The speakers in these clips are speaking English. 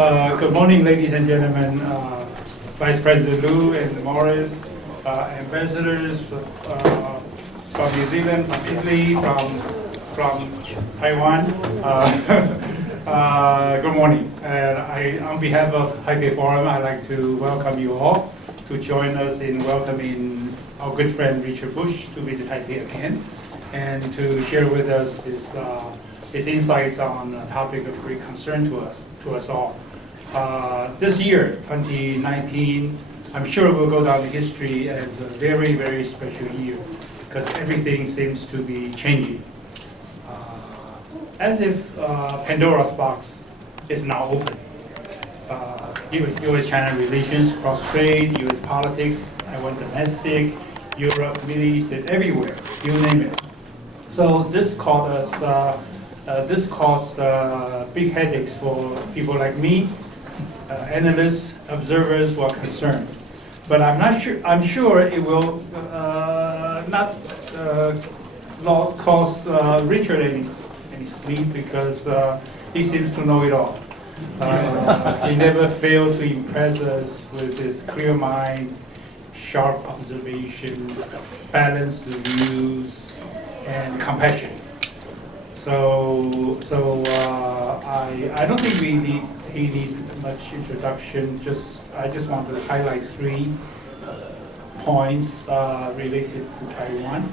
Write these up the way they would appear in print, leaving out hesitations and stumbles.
Good morning, ladies and gentlemen. Vice President Liu and Morris, ambassadors from New Zealand, from Italy, from Taiwan. Good morning. On behalf of Taipei Forum, I'd like to welcome you all to join us in welcoming our good friend Richard Bush to visit Taipei again, and to share with us his insights on a topic of great concern to us all. This year, 2019, I'm sure will go down in history as a very, very special year because everything seems to be changing. As if Pandora's box is now open. U.S.-China relations, cross-trade, U.S. politics, Taiwan domestic, Europe, Middle East, everywhere, you name it. So this caused big headaches for people like me, analysts, observers who are concerned. But I'm sure it will not cause Richard any sleep because he seems to know it all. He never failed to impress us with his clear mind, sharp observation, balanced views, and compassion. So I don't think he needs much introduction. I just want to highlight 3 points related to Taiwan.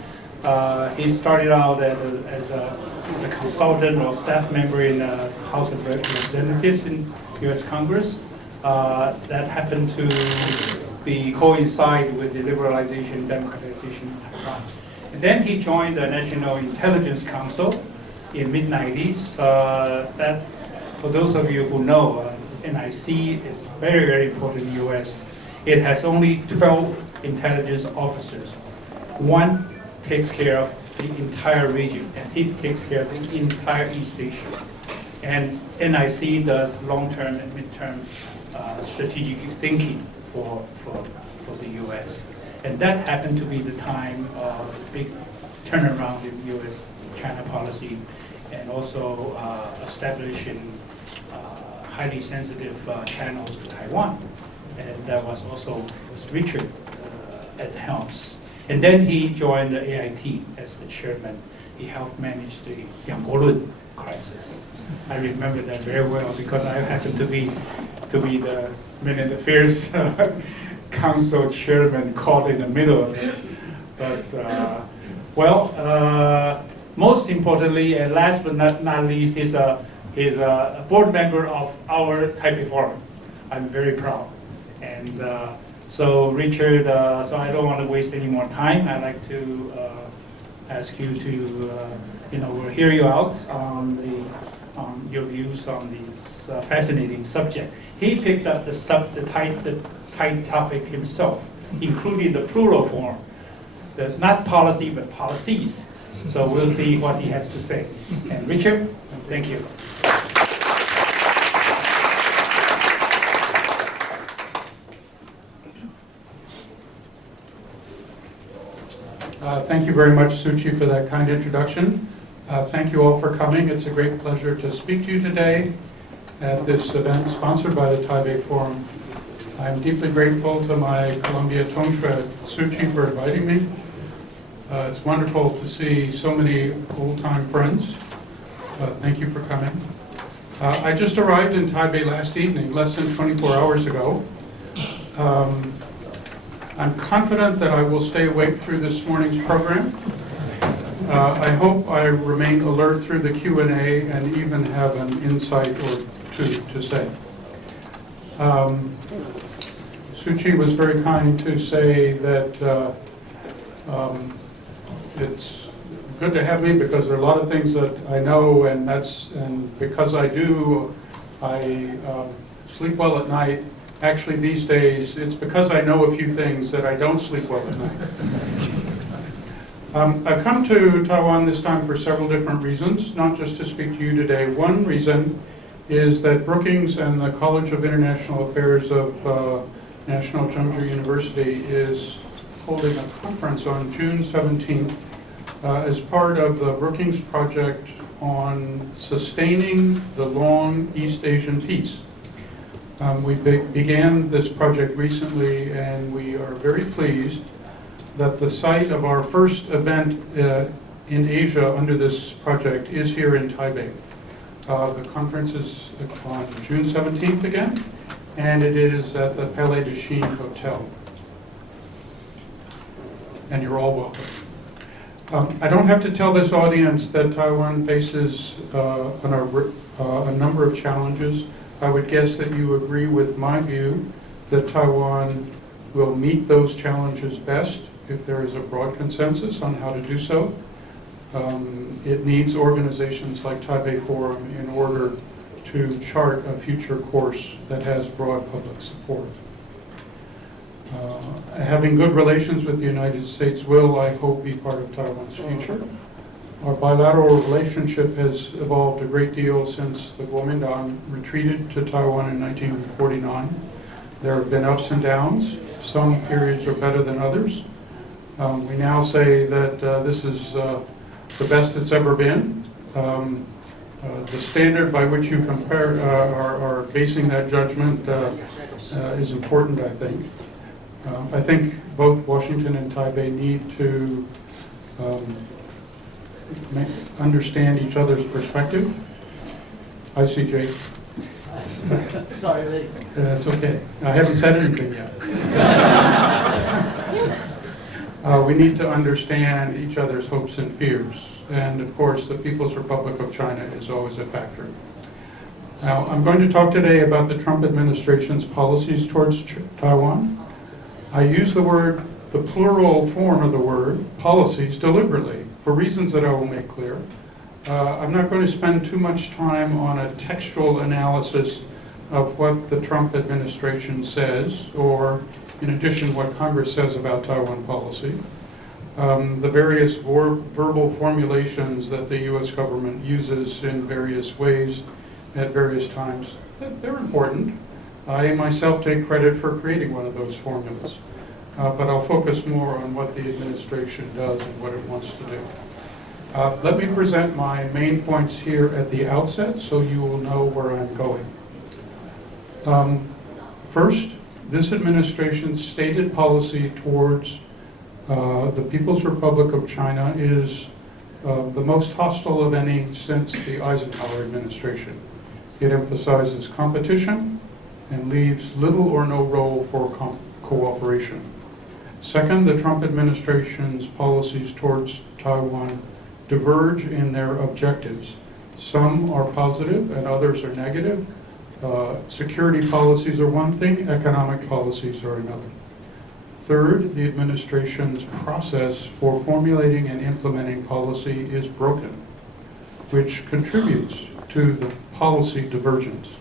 He started out as a consultant or staff member in the House of Representatives in U.S. Congress. That happened to coincide with the liberalization and democratization of Taiwan. And then he joined the National Intelligence Council in mid-90s. That, for those of you who know, NIC is very, very important in the U.S. It has only 12 intelligence officers. One takes care of the entire region, and he takes care of the entire East Asia. And NIC does long-term and mid-term strategic thinking for the U.S. And that happened to be the time of big turnaround in U.S.-China policy, and also establishing highly sensitive channels to Taiwan. And that was also Richard at the helms. And then he joined the AIT as the chairman. He helped manage the Yang crisis. I remember that very well because I happened to be the Minute Affairs Council chairman caught in the middle of it. But most importantly, and last but not least, he's a board member of our Taipei Forum. I'm very proud. And so Richard, so I don't want to waste any more time. I'd like to ask you to, we'll hear you out on your views on this fascinating subject. He picked up the tight topic himself, including the plural form. There's not policy, but policies. So we'll see what he has to say. And Richard, thank you. Thank you very much, Suchi, for that kind introduction. Thank you all for coming. It's a great pleasure to speak to you today at this event sponsored by the Taipei Forum. I'm deeply grateful to my Columbia Tongshue Suchi for inviting me. It's wonderful to see so many old-time friends. Thank you for coming. I just arrived in Taipei last evening, less than 24 hours ago. I'm confident that I will stay awake through this morning's program. I hope I remain alert through the Q&A and even have an insight or two to say. Suchi was very kind to say that it's good to have me because there are a lot of things that I know, and because I do, I sleep well at night. Actually, these days, it's because I know a few things that I don't sleep well at night. I've come to Taiwan this time for several different reasons, not just to speak to you today. One reason is that Brookings and the College of International Affairs of National Chengchi University is holding a conference on June 17th as part of the Brookings project on sustaining the long East Asian peace. We began this project recently, and we are very pleased that the site of our first event in Asia under this project is here in Taipei. The conference is on June 17th again, and it is at the Palais de Chine Hotel. And you're all welcome. I don't have to tell this audience that Taiwan faces a number of challenges. I would guess that you agree with my view that Taiwan will meet those challenges best if there is a broad consensus on how to do so. It needs organizations like Taipei Forum in order to chart a future course that has broad public support. Having good relations with the United States will, I hope, be part of Taiwan's future. Our bilateral relationship has evolved a great deal since the Kuomintang retreated to Taiwan in 1949. There have been ups and downs. Some periods are better than others. We now say that this is the best it's ever been. The standard by which you compare are basing that judgment is important, I think. I think both Washington and Taipei need to understand each other's perspective. I see Jake. Sorry. That's okay. I haven't said anything yet. We need to understand each other's hopes and fears. And of course, the People's Republic of China is always a factor. Now, I'm going to talk today about the Trump administration's policies towards Taiwan. I use the plural form of the word, policies, deliberately, for reasons that I will make clear. I'm not going to spend too much time on a textual analysis of what the Trump administration says, or in addition, what Congress says about Taiwan policy. The various verbal formulations that the U.S. government uses in various ways at various times, they're important. I myself take credit for creating one of those formulas, but I'll focus more on what the administration does and what it wants to do. Let me present my main points here at the outset so you will know where I'm going. First, this administration's stated policy towards the People's Republic of China is the most hostile of any since the Eisenhower administration. It emphasizes competition and leaves little or no role for cooperation. Second, the Trump administration's policies towards Taiwan diverge in their objectives. Some are positive and others are negative. Security policies are one thing, economic policies are another. Third, the administration's process for formulating and implementing policy is broken, which contributes to the policy divergence.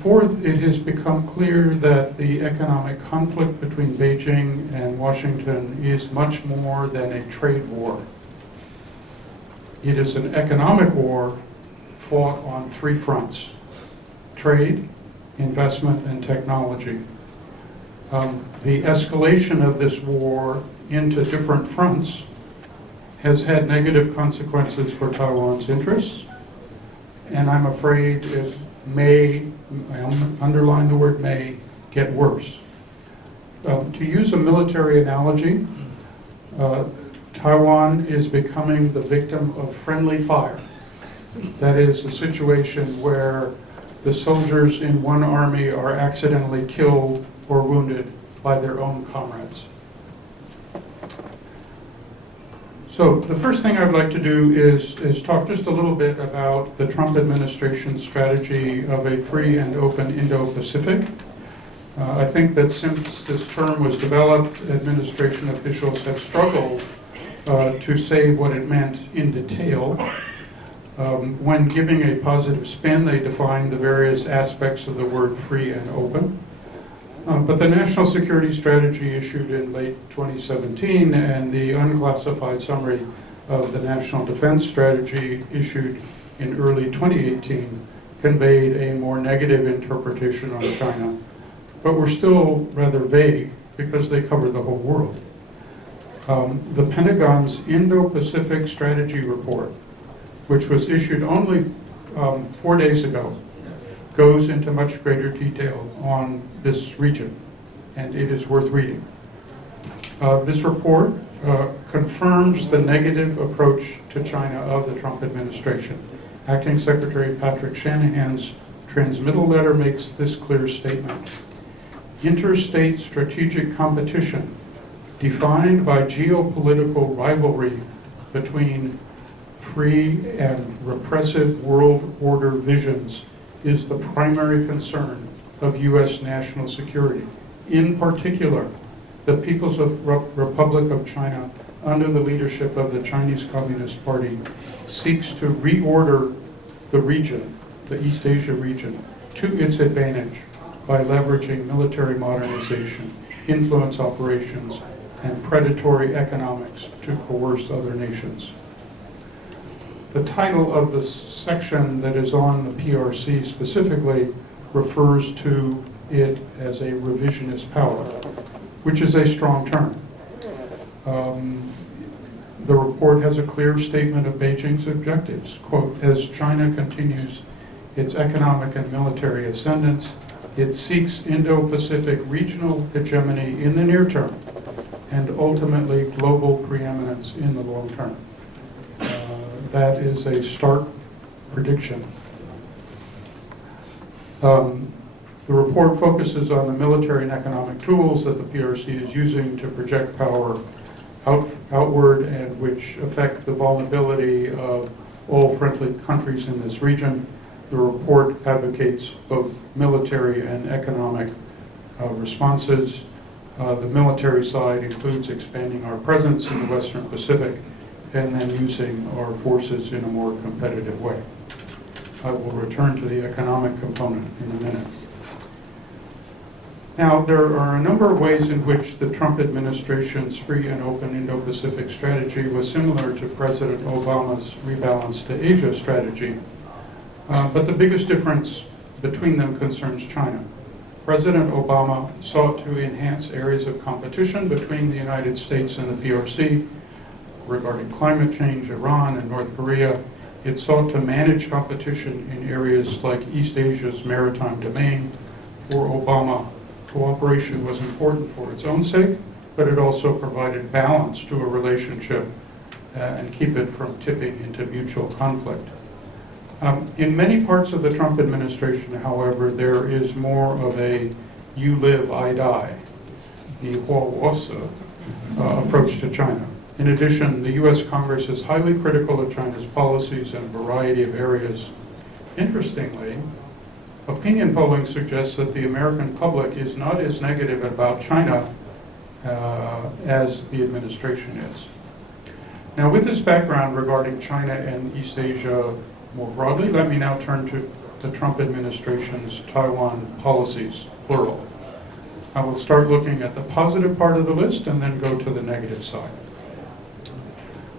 Fourth, it has become clear that the economic conflict between Beijing and Washington is much more than a trade war. It is an economic war fought on three fronts: trade, investment, and technology. The escalation of this war into different fronts has had negative consequences for Taiwan's interests, and I'm afraid it may, I underline the word may, get worse. To use a military analogy, Taiwan is becoming the victim of friendly fire. That is a situation where the soldiers in one army are accidentally killed or wounded by their own comrades. So the first thing I'd like to do is talk just a little bit about the Trump administration's strategy of a free and open Indo-Pacific. I think that since this term was developed, administration officials have struggled to say what it meant in detail. When giving a positive spin, they defined the various aspects of the word free and open. But the National Security Strategy issued in late 2017 and the unclassified summary of the National Defense Strategy issued in early 2018 conveyed a more negative interpretation on China, but were still rather vague because they cover the whole world. The Pentagon's Indo-Pacific Strategy Report, which was issued only 4 days ago, goes into much greater detail on this region, and it is worth reading. This report confirms the negative approach to China of the Trump administration. Acting Secretary Patrick Shanahan's transmittal letter makes this clear statement. Interstate strategic competition, defined by geopolitical rivalry between free and repressive world order visions, is the primary concern of U.S. national security. In particular, the People's Republic of China, under the leadership of the Chinese Communist Party, seeks to reorder the region, the East Asia region, to its advantage by leveraging military modernization, influence operations, and predatory economics to coerce other nations. The title of the section that is on the PRC specifically refers to it as a revisionist power, which is a strong term. The report has a clear statement of Beijing's objectives. Quote, as China continues its economic and military ascendance, it seeks Indo-Pacific regional hegemony in the near term and ultimately global preeminence in the long term. That is a stark prediction. The report focuses on the military and economic tools that the PRC is using to project power outward and which affect the vulnerability of all friendly countries in this region. The report advocates both military and economic responses. The military side includes expanding our presence in the Western Pacific and then using our forces in a more competitive way. I will return to the economic component in a minute. Now, there are a number of ways in which the Trump administration's free and open Indo-Pacific strategy was similar to President Obama's rebalance to Asia strategy. But the biggest difference between them concerns China. President Obama sought to enhance areas of competition between the United States and the PRC regarding climate change, Iran, and North Korea. It sought to manage competition in areas like East Asia's maritime domain. For Obama, cooperation was important for its own sake, but it also provided balance to a relationship and keep it from tipping into mutual conflict. In many parts of the Trump administration, however, there is more of a you live, I die, the Huawasa approach to China. In addition, the U.S. Congress is highly critical of China's policies in a variety of areas. Interestingly, opinion polling suggests that the American public is not as negative about China as the administration is. Now, with this background regarding China and East Asia more broadly, let me now turn to the Trump administration's Taiwan policies, plural. I will start looking at the positive part of the list and then go to the negative side.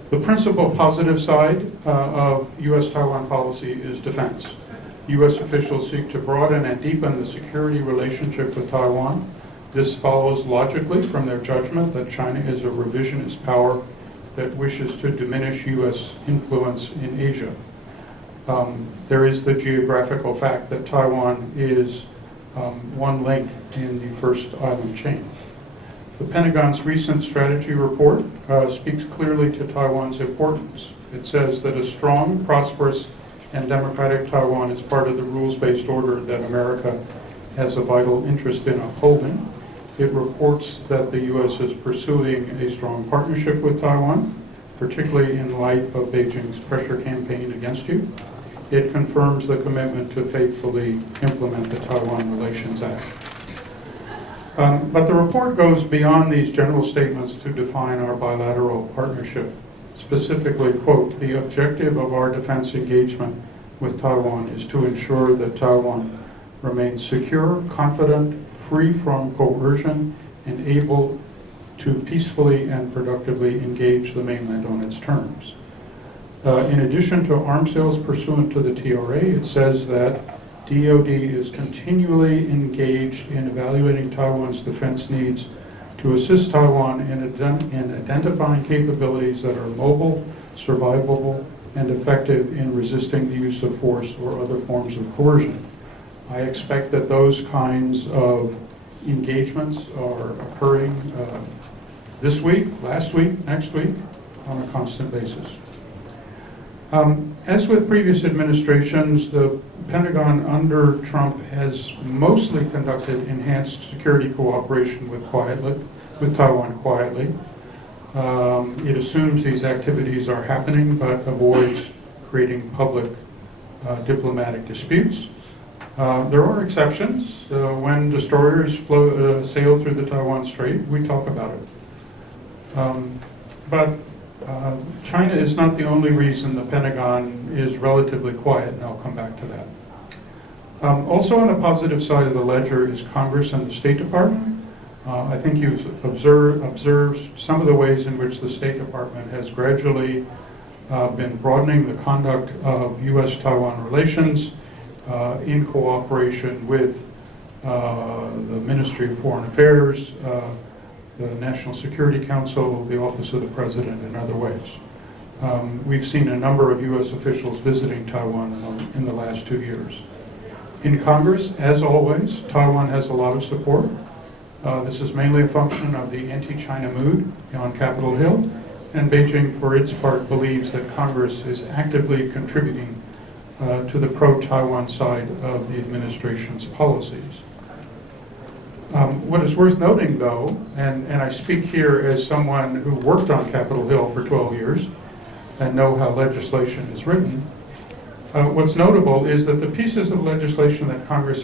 The principal positive side of U.S.-Taiwan policy is defense. U.S. officials seek to broaden and deepen the security relationship with Taiwan. This follows logically from their judgment that China is a revisionist power that wishes to diminish U.S. influence in Asia. There is the geographical fact that Taiwan is one link in the first island chain. The Pentagon's recent strategy report speaks clearly to Taiwan's importance. It says that a strong, prosperous, and democratic Taiwan is part of the rules-based order that America has a vital interest in upholding. It reports that the U.S. is pursuing a strong partnership with Taiwan, particularly in light of Beijing's pressure campaign against you. It confirms the commitment to faithfully implement the Taiwan Relations Act. But the report goes beyond these general statements to define our bilateral partnership. Specifically, quote, the objective of our defense engagement with Taiwan is to ensure that Taiwan remains secure, confident, free from coercion, and able to peacefully and productively engage the mainland on its terms. In addition to arms sales pursuant to the TRA, it says that DoD is continually engaged in evaluating Taiwan's defense needs to assist Taiwan in identifying capabilities that are mobile, survivable, and effective in resisting the use of force or other forms of coercion. I expect that those kinds of engagements are occurring this week, last week, next week, on a constant basis. As with previous administrations, the Pentagon under Trump has mostly conducted enhanced security cooperation with Taiwan quietly. It assumes these activities are happening, but avoids creating public diplomatic disputes. There are exceptions. When destroyers sail through the Taiwan Strait, we talk about it. But China is not the only reason the Pentagon is relatively quiet, and I'll come back to that. Also on the positive side of the ledger is Congress and the State Department. I think you've observed some of the ways in which the State Department has gradually been broadening the conduct of US-Taiwan relations in cooperation with the Ministry of Foreign Affairs, the National Security Council, the Office of the President, and other ways. We've seen a number of US officials visiting Taiwan in the last 2 years. In Congress, as always, Taiwan has a lot of support. This is mainly a function of the anti-China mood on Capitol Hill, and Beijing, for its part, believes that Congress is actively contributing to the pro-Taiwan side of the administration's policies. What is worth noting, though, and I speak here as someone who worked on Capitol Hill for 12 years and know how legislation is written, what's notable is that the pieces of legislation that Congress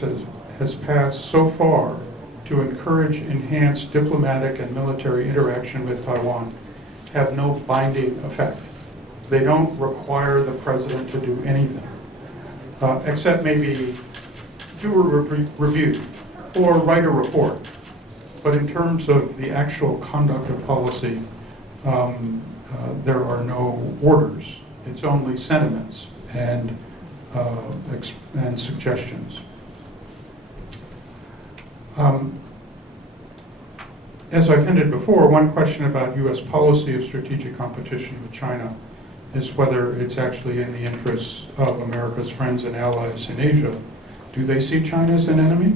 has passed so far to encourage enhanced diplomatic and military interaction with Taiwan have no binding effect. They don't require the president to do anything, except maybe do a review or write a report. But in terms of the actual conduct of policy, there are no orders. It's only sentiments and suggestions. As I've hinted before, one question about U.S. policy of strategic competition with China is whether it's actually in the interests of America's friends and allies in Asia. Do they see China as an enemy?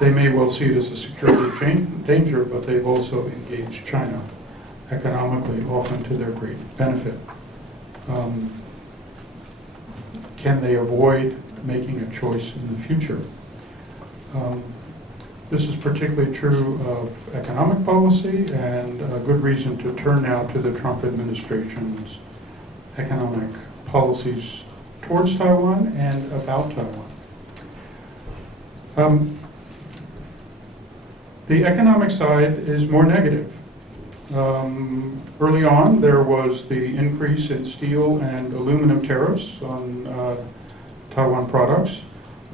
They may well see it as a security danger, but they've also engaged China economically, often to their great benefit. Can they avoid making a choice in the future? This is particularly true of economic policy, and a good reason to turn now to the Trump administration's economic policies towards Taiwan and about Taiwan. The economic side is more negative. Early on, there was the increase in steel and aluminum tariffs on Taiwan products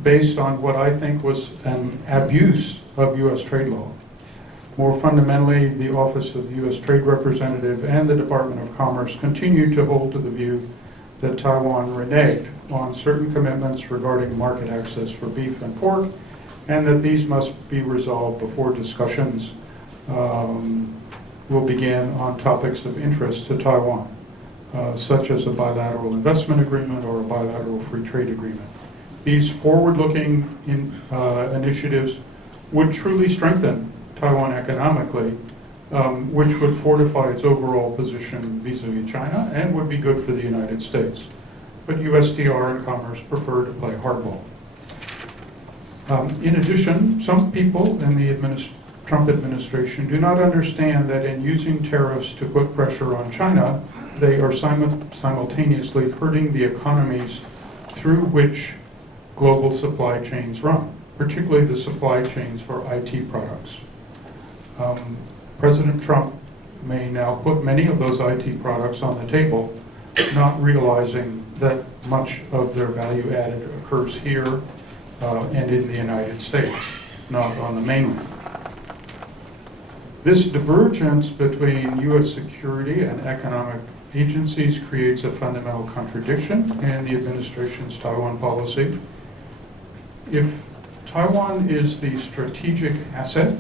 based on what I think was an abuse of U.S. trade law. More fundamentally, the Office of the U.S. Trade Representative and the Department of Commerce continue to hold to the view that Taiwan reneged on certain commitments regarding market access for beef and pork, and that these must be resolved before discussions will begin on topics of interest to Taiwan, such as a bilateral investment agreement or a bilateral free trade agreement. These forward-looking initiatives would truly strengthen Taiwan economically, which would fortify its overall position vis-a-vis China and would be good for the United States. But USTR and Commerce prefer to play hardball. In addition, some people in the Trump administration do not understand that in using tariffs to put pressure on China, they are simultaneously hurting the economies through which global supply chains run, particularly the supply chains for IT products. President Trump may now put many of those IT products on the table, not realizing that much of their value added occurs here and in the United States, not on the mainland. This divergence between U.S. security and economic agencies creates a fundamental contradiction in the administration's Taiwan policy. If Taiwan is the strategic asset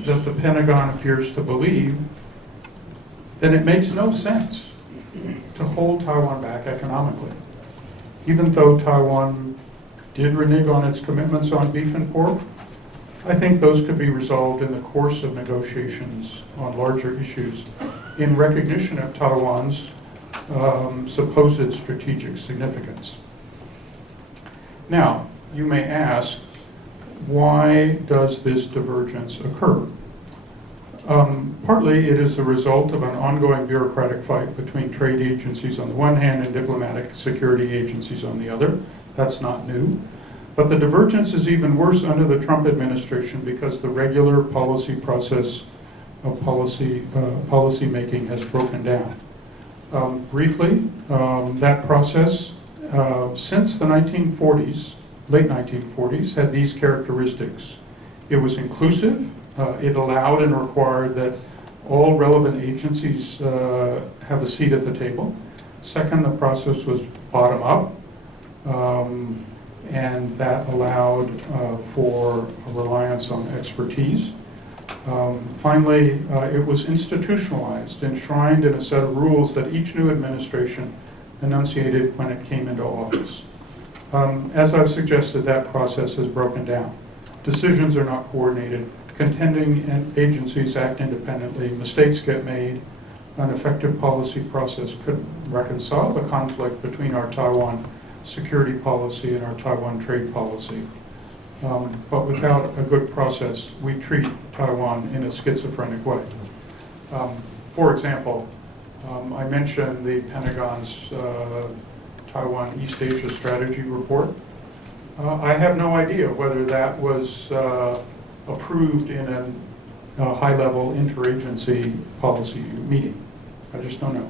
that the Pentagon appears to believe, then it makes no sense to hold Taiwan back economically. Even though Taiwan did renege on its commitments on beef and pork. I think those could be resolved in the course of negotiations on larger issues in recognition of Taiwan's supposed strategic significance. Now, you may ask, why does this divergence occur? Partly it is the result of an ongoing bureaucratic fight between trade agencies on the one hand and diplomatic security agencies on the other. That's not new. But the divergence is even worse under the Trump administration because the regular policy process of policy making has broken down. Briefly, that process since the 1940s, late 1940s, had these characteristics. It was inclusive. It allowed and required that all relevant agencies have a seat at the table. Second, the process was bottom up, and that allowed for a reliance on expertise. Finally, it was institutionalized, enshrined in a set of rules that each new administration enunciated when it came into office. As I've suggested, that process has broken down. Decisions are not coordinated. Contending agencies act independently. Mistakes get made. An effective policy process could reconcile the conflict between our Taiwan security policy and our Taiwan trade policy. But without a good process, we treat Taiwan in a schizophrenic way. For example, I mentioned the Pentagon's Taiwan East Asia Strategy Report. I have no idea whether that was approved in a high-level interagency policy meeting. I just don't know.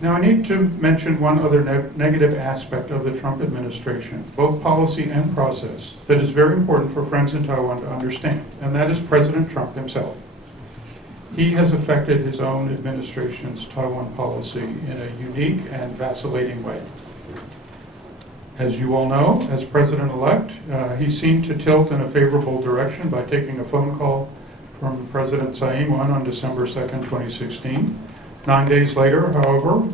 Now I need to mention one other negative aspect of the Trump administration, both policy and process, that is very important for friends in Taiwan to understand, and that is President Trump himself. He has affected his own administration's Taiwan policy in a unique and vacillating way. As you all know, as president-elect, he seemed to tilt in a favorable direction by taking a phone call from President Tsai Ing-wen on December 2nd, 2016. 9 days later, however,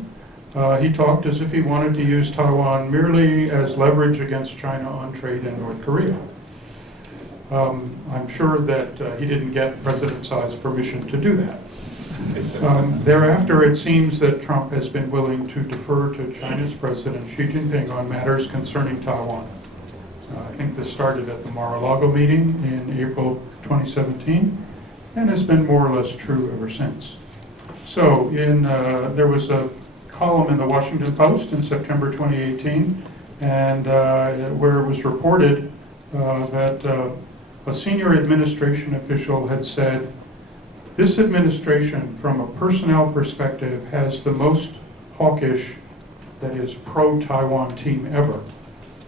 he talked as if he wanted to use Taiwan merely as leverage against China on trade and North Korea. I'm sure that he didn't get President Tsai's permission to do that. Thereafter, it seems that Trump has been willing to defer to China's President Xi Jinping on matters concerning Taiwan. I think this started at the Mar-a-Lago meeting in April 2017 and has been more or less true ever since. So there was a column in the Washington Post in September 2018 and where it was reported that a senior administration official had said, "This administration, from a personnel perspective, has the most hawkish, that is, pro-Taiwan team ever.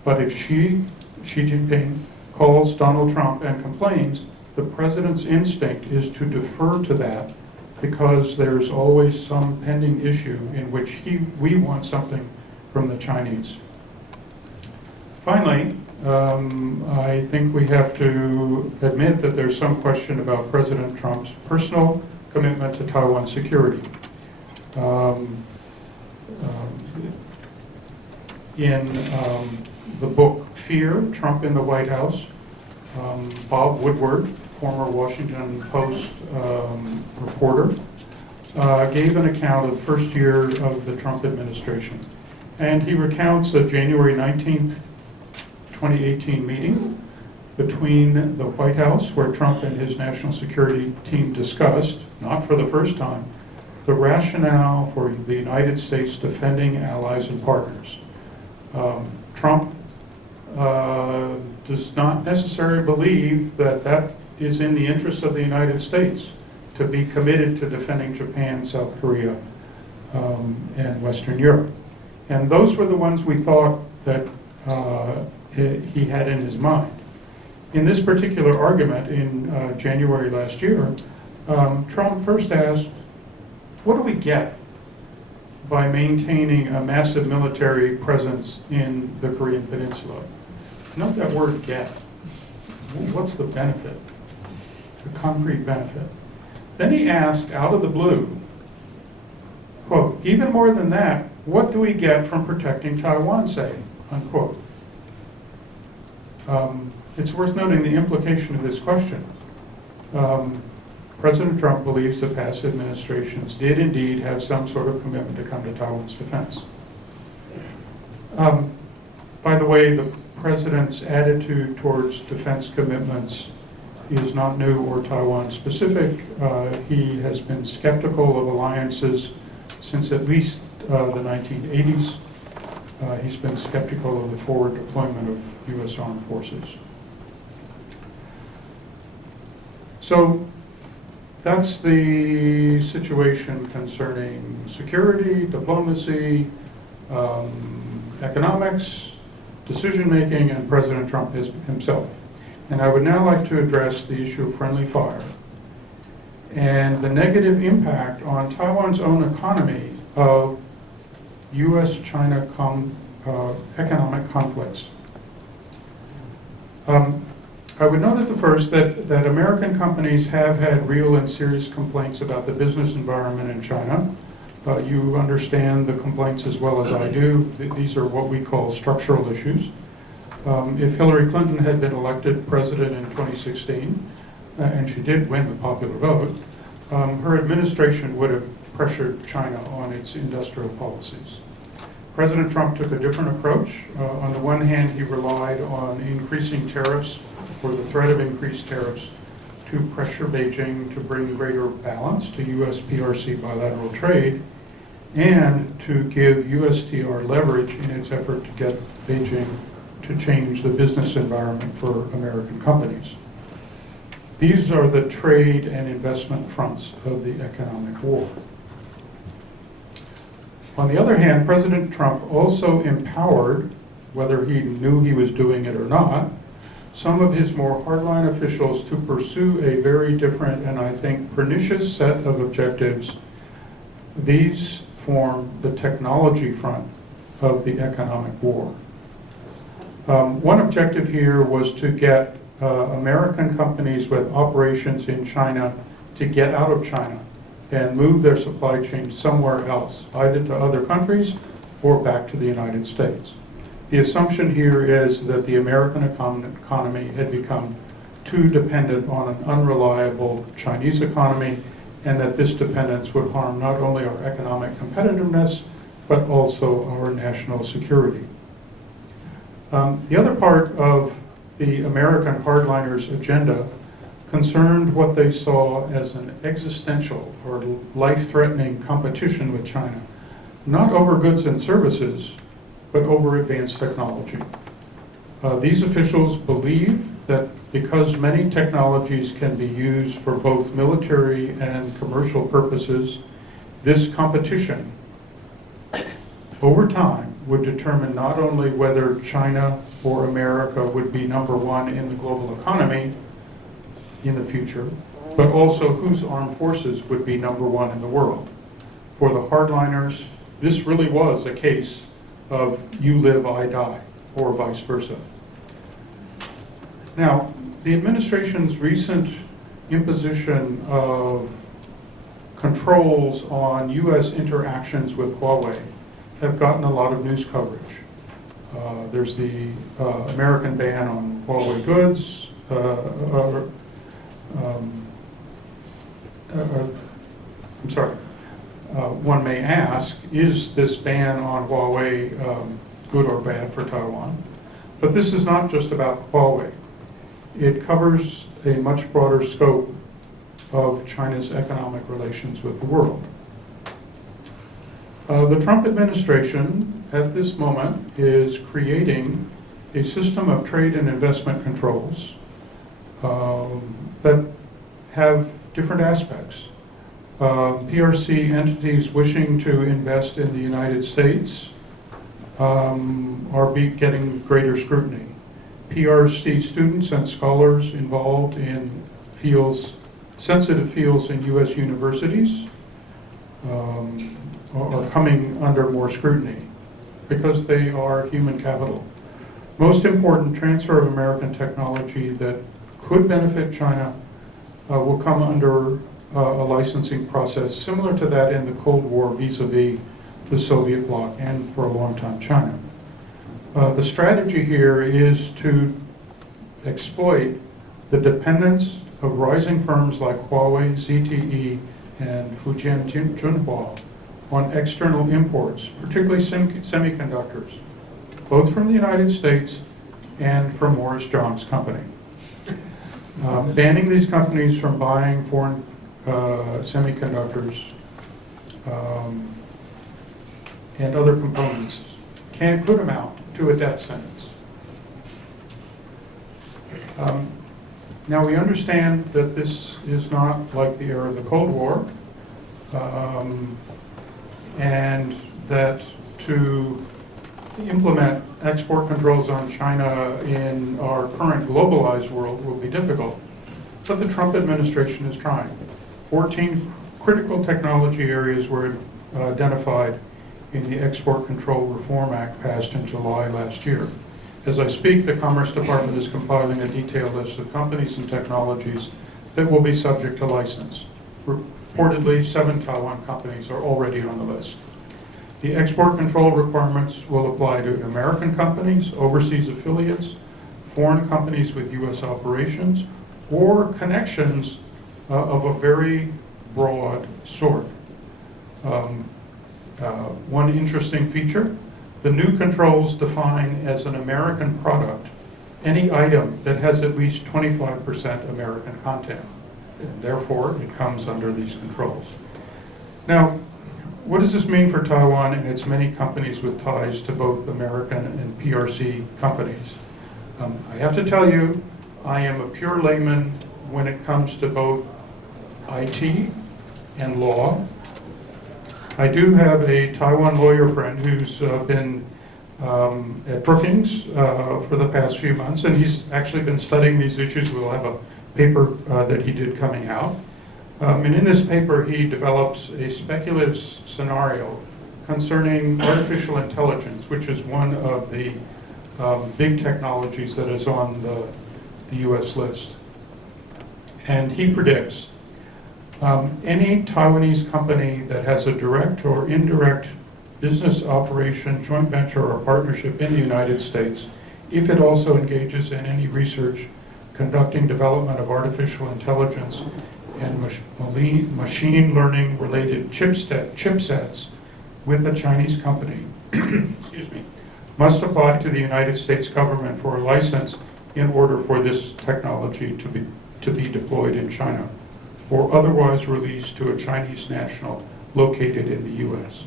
But if Xi Jinping calls Donald Trump and complains, the president's instinct is to defer to that because there's always some pending issue in which we want something from the Chinese." Finally, I think we have to admit that there's some question about President Trump's personal commitment to Taiwan security. In the book Fear, Trump in the White House, Bob Woodward, former Washington Post reporter, gave an account of the first year of the Trump administration. And he recounts a January 19th, 2018 meeting between the White House, where Trump and his national security team discussed, not for the first time, the rationale for the United States defending allies and partners. Trump does not necessarily believe that that is in the interest of the United States to be committed to defending Japan, South Korea, and Western Europe. And those were the ones we thought that he had in his mind. In this particular argument in January last year, Trump first asked, what do we get by maintaining a massive military presence in the Korean Peninsula? Note that word get. What's the benefit? The concrete benefit. Then he asked, out of the blue, quote, even more than that, what do we get from protecting Taiwan, say, unquote. It's worth noting the implication of this question. President Trump believes that past administrations did indeed have some sort of commitment to come to Taiwan's defense. By the way, the president's attitude towards defense commitments is not new or Taiwan specific. He has been skeptical of alliances since at least the 1980s. He's been skeptical of the forward deployment of U.S. armed forces. So that's the situation concerning security, diplomacy, economics, decision-making, and President Trump himself. And I would now like to address the issue of friendly fire and the negative impact on Taiwan's own economy of U.S.-China economic conflicts. I would note at the first that American companies have had real and serious complaints about the business environment in China. You understand the complaints as well as I do. These are what we call structural issues. If Hillary Clinton had been elected president in 2016, and she did win the popular vote, her administration would have pressured China on its industrial policies. President Trump took a different approach. On the one hand, he relied on increasing tariffs or the threat of increased tariffs to pressure Beijing to bring greater balance to U.S.-PRC bilateral trade and to give USTR leverage in its effort to get Beijing to change the business environment for American companies. These are the trade and investment fronts of the economic war. On the other hand, President Trump also empowered, whether he knew he was doing it or not, some of his more hardline officials to pursue a very different and I think pernicious set of objectives. These form the technology front of the economic war. One objective here was to get American companies with operations in China to get out of China and move their supply chain somewhere else, either to other countries or back to the United States. The assumption here is that the American economy had become too dependent on an unreliable Chinese economy, and that this dependence would harm not only our economic competitiveness, but also our national security. The other part of the American hardliners' agenda concerned what they saw as an existential or life-threatening competition with China, not over goods and services, but over advanced technology. These officials believe that because many technologies can be used for both military and commercial purposes, this competition over time would determine not only whether China or America would be number one in the global economy in the future, but also whose armed forces would be number one in the world. For the hardliners, this really was a case of you live, I die, or vice versa. Now, the administration's recent imposition of controls on U.S. interactions with Huawei have gotten a lot of news coverage. There's the American ban on Huawei goods. I'm sorry. One may ask, is this ban on Huawei good or bad for Taiwan? But this is not just about Huawei. It covers a much broader scope of China's economic relations with the world. The Trump administration, at this moment, is creating a system of trade and investment controls that have different aspects. PRC entities wishing to invest in the United States are getting greater scrutiny. PRC students and scholars involved in sensitive fields in U.S. universities are coming under more scrutiny because they are human capital. Most important, transfer of American technology that could benefit China will come under a licensing process similar to that in the Cold War vis-a-vis the Soviet bloc and for a long time China. The strategy here is to exploit the dependence of rising firms like Huawei, ZTE, and Fujian Junhua on external imports, particularly semiconductors, both from the United States and from Morris Chang's company. Banning these companies from buying foreign semiconductors and other components could amount to a death sentence. Now we understand that this is not like the era of the Cold War, and that to implement export controls on China in our current globalized world will be difficult. But the Trump administration is trying. 14 critical technology areas were identified in the Export Control Reform Act passed in July last year. As I speak, the Commerce Department is compiling a detailed list of companies and technologies that will be subject to license. Reportedly, 7 Taiwan companies are already on the list. The export control requirements will apply to American companies, overseas affiliates, foreign companies with U.S. operations, or connections of a very broad sort. One interesting feature, the new controls define as an American product any item that has at least 25% American content. And therefore, it comes under these controls. Now, what does this mean for Taiwan and its many companies with ties to both American and PRC companies? I have to tell you, I am a pure layman when it comes to both IT and law. I do have a Taiwan lawyer friend who's been at Brookings for the past few months, and he's actually been studying these issues. We'll have a paper that he did coming out. And in this paper, he develops a speculative scenario concerning artificial intelligence, which is one of the big technologies that is on the U.S. list. And he predicts any Taiwanese company that has a direct or indirect business operation, joint venture, or partnership in the United States, if it also engages in any research conducting development of artificial intelligence and machine learning related chipsets with a Chinese company, excuse me, must apply to the United States government for a license in order for this technology to be deployed in China, or otherwise released to a Chinese national located in the U.S.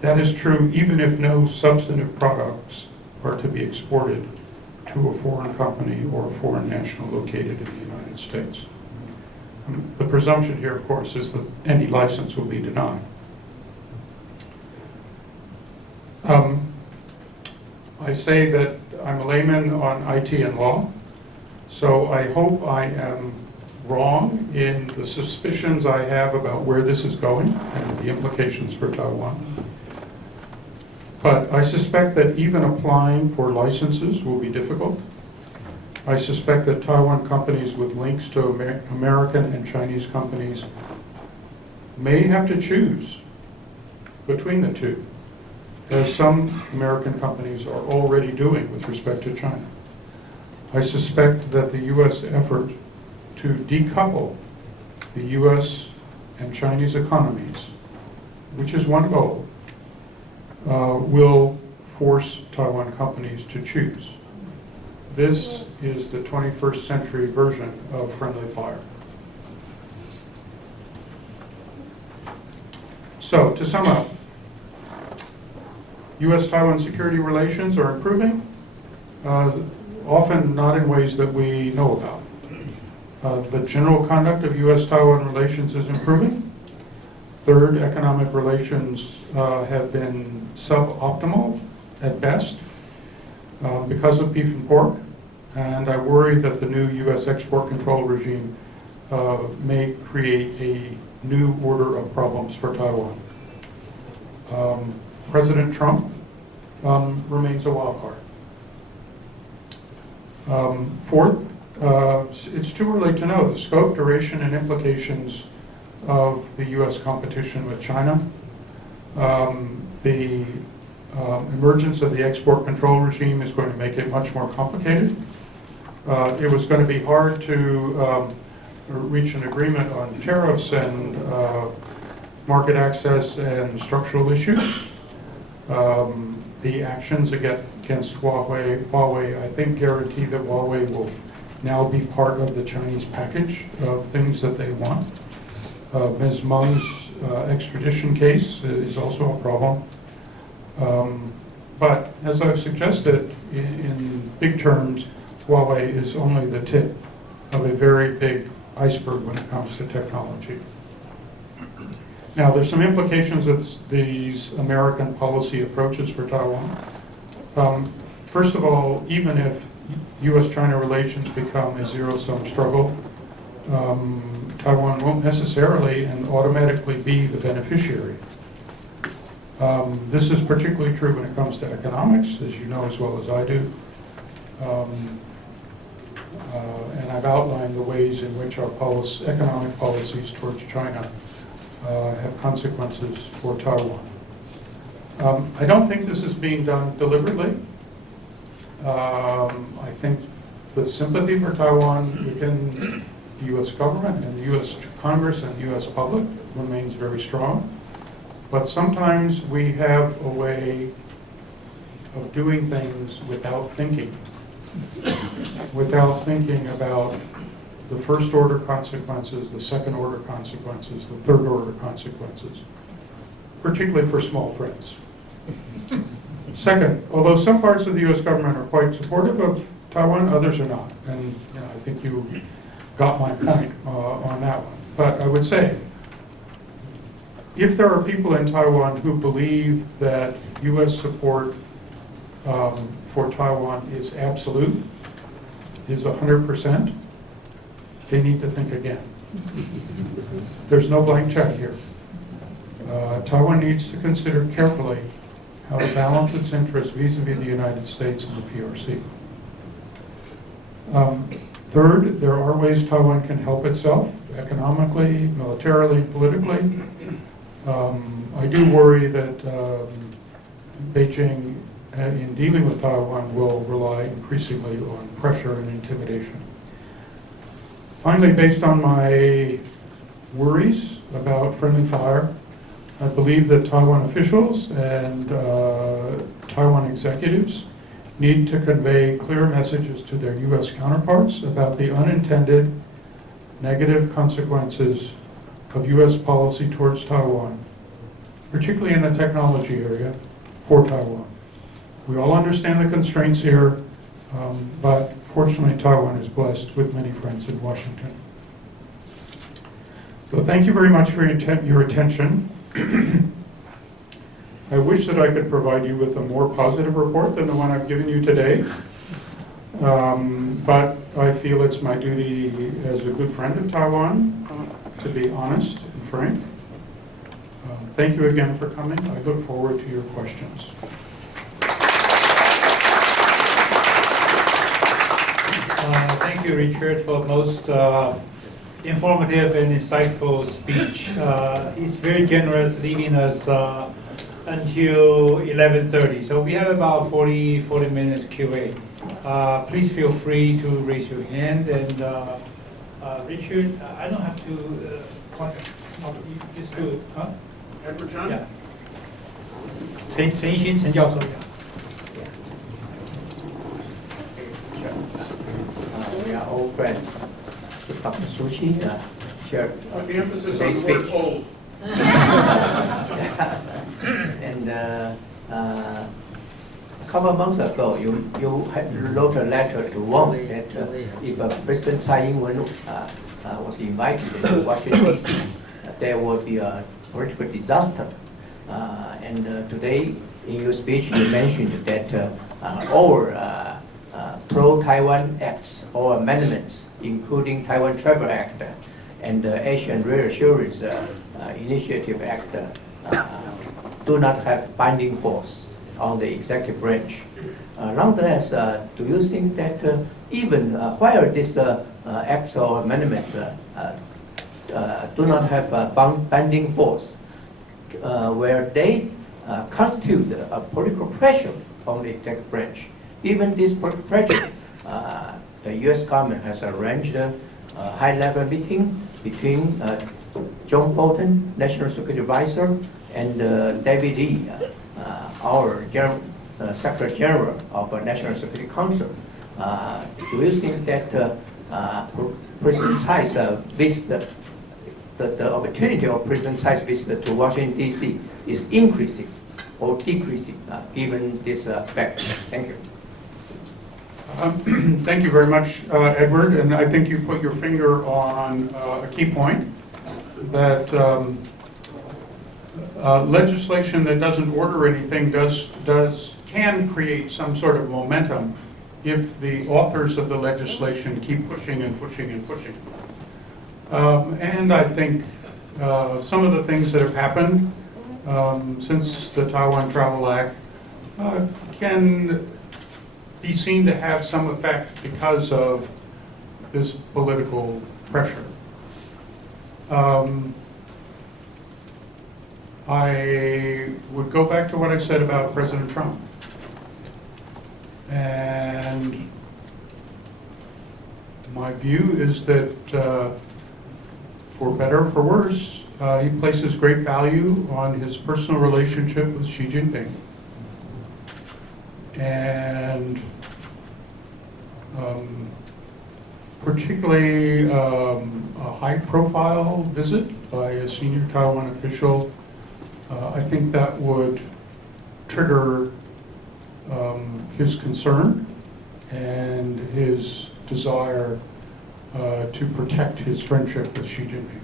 That is true even if no substantive products are to be exported to a foreign company or a foreign national located in the United States. The presumption here, of course, is that any license will be denied. I say that I'm a layman on IT and law, so I hope I am wrong in the suspicions I have about where this is going and the implications for Taiwan. But I suspect that even applying for licenses will be difficult. I suspect that Taiwan companies with links to American and Chinese companies may have to choose between the two, as some American companies are already doing with respect to China. I suspect that the U.S. effort to decouple the U.S. and Chinese economies, which is one goal, will force Taiwan companies to choose. This is the 21st century version of friendly fire. So, to sum up, U.S.-Taiwan security relations are improving, often not in ways that we know about. The general conduct of U.S.-Taiwan relations is improving. Third, economic relations have been suboptimal at best because of beef and pork, and I worry that the new U.S. export control regime may create a new order of problems for Taiwan. President Trump remains a wild card. Fourth, it's too early to know the scope, duration, and implications of the U.S. competition with China. The emergence of the export control regime is going to make it much more complicated. it was going to be hard to reach an agreement on tariffs and market access and structural issues. The actions against Huawei, I think, guarantee that Huawei will now be part of the Chinese package of things that they want. Ms. Meng's extradition case is also a problem. But as I've suggested, in big terms, Huawei is only the tip of a very big iceberg when it comes to technology. Now, there's some implications of these American policy approaches for Taiwan. First of all, even if U.S.-China relations become a zero-sum struggle, Taiwan won't necessarily and automatically be the beneficiary. This is particularly true when it comes to economics, as you know as well as I do. And I've outlined the ways in which our economic policies towards China have consequences for Taiwan. I don't think this is being done deliberately. I think the sympathy for Taiwan within the U.S. government and the U.S. Congress and the U.S. public remains very strong. But sometimes we have a way of doing things without thinking about the first order consequences, the second order consequences, the third order consequences, particularly for small friends. Second, although some parts of the U.S. government are quite supportive of Taiwan, others are not. And I think you got my point on that one. But I would say, if there are people in Taiwan who believe that U.S. support for Taiwan is absolute, is 100%, they need to think again. There's no blank check here. Taiwan needs to consider carefully how to balance its interests vis-a-vis the United States and the PRC. Third, there are ways Taiwan can help itself economically, militarily, politically. I do worry that Beijing, in dealing with Taiwan, will rely increasingly on pressure and intimidation. Finally, based on my worries about friendly fire, I believe that Taiwan officials and Taiwan executives need to convey clear messages to their U.S. counterparts about the unintended negative consequences of U.S. policy towards Taiwan, particularly in the technology area, for Taiwan. We all understand the constraints here, but fortunately Taiwan is blessed with many friends in Washington. So thank you very much for your attention. I wish that I could provide you with a more positive report than the one I've given you today, but I feel it's my duty as a good friend of Taiwan to be honest and frank. Thank you again for coming. I look forward to your questions. Thank you, Richard, for most informative and insightful speech. He's very generous, leaving us until 11:30. So we have about 40 minutes QA. Please feel free to raise your hand. And Richard, I don't have to contact. You just do it, huh? Edward John? Yeah. 陈奕迅陈教授。We are all friends. Dr. Sushi, share With the emphasis on today's the word speech. old. And a couple of months ago, you wrote a letter to warn that if President Tsai Ing-wen was invited to Washington, D.C., there would be a political disaster. And today, in your speech, you mentioned that all pro-Taiwan acts or amendments, including Taiwan Travel Act and the Asian Reassurance Initiative Act, do not have binding force on the executive branch. Nonetheless, do you think that even while these acts or amendments do not have binding force, where they constitute a political pressure on the executive branch, even this political pressure the U.S. government has arranged a high-level meeting between John Bolton, National Security Advisor, and David Lee, our Secretary General of National Security Council. Do you think that President Tsai's visit, the opportunity of President Tsai's visit to Washington, D.C. is increasing or decreasing given this fact? Thank you. Thank you very much, Edward, and I think you put your finger on a key point, that legislation that doesn't order anything can create some sort of momentum if the authors of the legislation keep pushing and pushing and pushing. And I think some of the things that have happened since the Taiwan Travel Act can be seen to have some effect because of this political pressure. I would go back to what I said about President Trump. And my view is that, for better or for worse, he places great value on his personal relationship with Xi Jinping. And particularly a high-profile visit by a senior Taiwan official, I think that would trigger his concern and his desire to protect his friendship with Xi Jinping.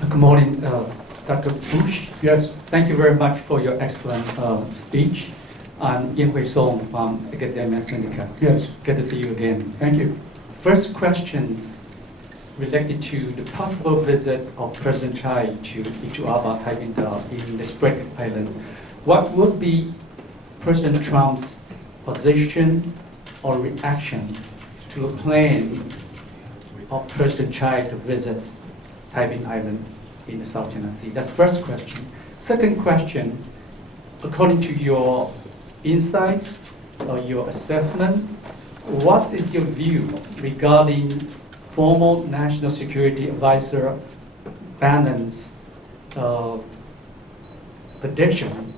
Good morning, Dr. Bush. Yes. Thank you very much for your excellent speech. I'm Yin Hui Song from Academia Sinica. Yes. Good to see you again. Thank you. First question related to the possible visit of President Tsai to Ichuaba, Taipingdao in the Spratly Islands. What would be President Trump's position or reaction to a plan of President Tsai to visit Taiping Island in the South China Sea? That's the first question. Second question, according to your insights or your assessment, what is your view regarding former National Security Advisor Bannon's prediction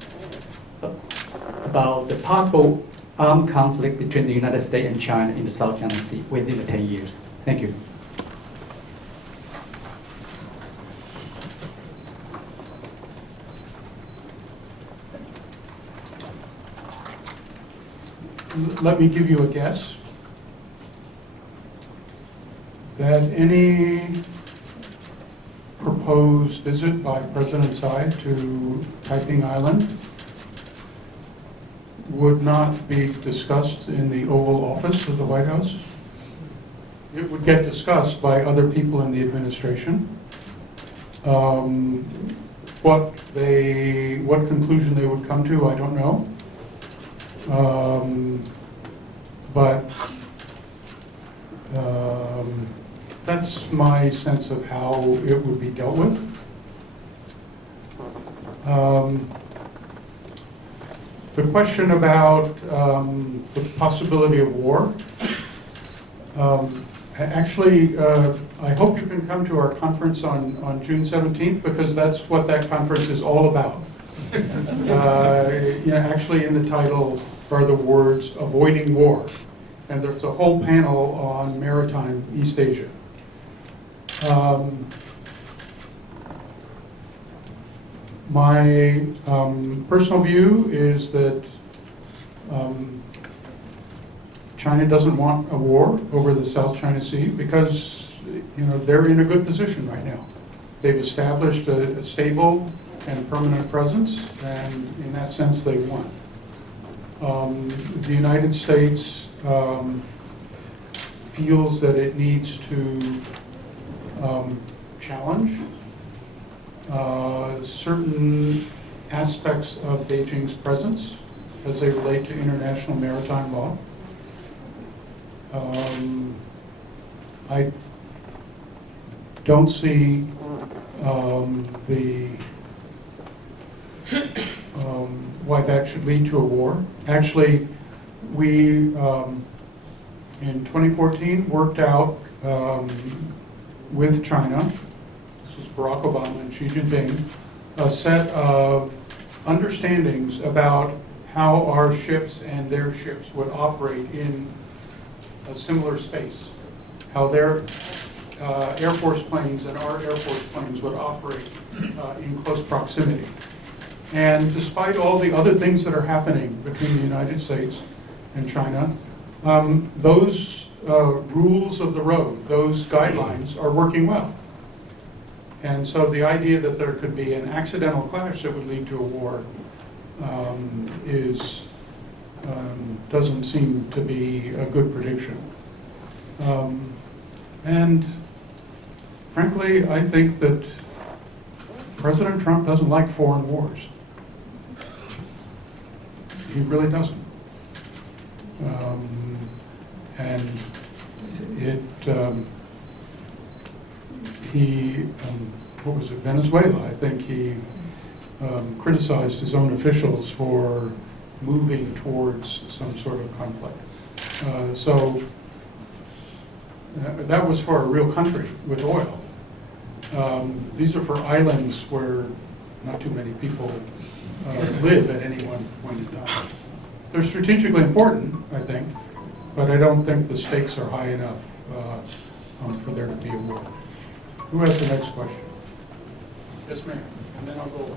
about the possible armed conflict between the United States and China in the South China Sea within the 10 years? Thank you. Let me give you a guess that any proposed visit by President Tsai to Taiping Island would not be discussed in the Oval Office of the White House. It would get discussed by other people in the administration. What conclusion they would come to, I don't know. But that's my sense of how it would be dealt with. The question about the possibility of war, actually, I hope you can come to our conference on June 17th, because that's what that conference is all about. Actually in the title are the words "avoiding war," and there's a whole panel on maritime East Asia. My personal view is that China doesn't want a war over the South China Sea because they're in a good position right now. They've established a stable and permanent presence, and in that sense they won. The United States feels that it needs to challenge certain aspects of Beijing's presence as they relate to international maritime law. don't see why that should lead to a war. Actually, we in 2014 worked out with China, this was Barack Obama and Xi Jinping, a set of understandings about how our ships and their ships would operate in a similar space, how their Air Force planes and our Air Force planes would operate in close proximity. And despite all the other things that are happening between the United States and China, those rules of the road, those guidelines are working well. And so the idea that there could be an accidental clash that would lead to a war doesn't seem to be a good prediction. And frankly, I think that President Trump doesn't like foreign wars. He really doesn't. And what was it, Venezuela? I think he criticized his own officials for moving towards some sort of conflict. So that was for a real country with oil. These are for islands where not too many people live at any one point in time. They're strategically important, I think, but I don't think the stakes are high enough for there to be a war. Who has the next question? Yes, ma'am. And then I'll go.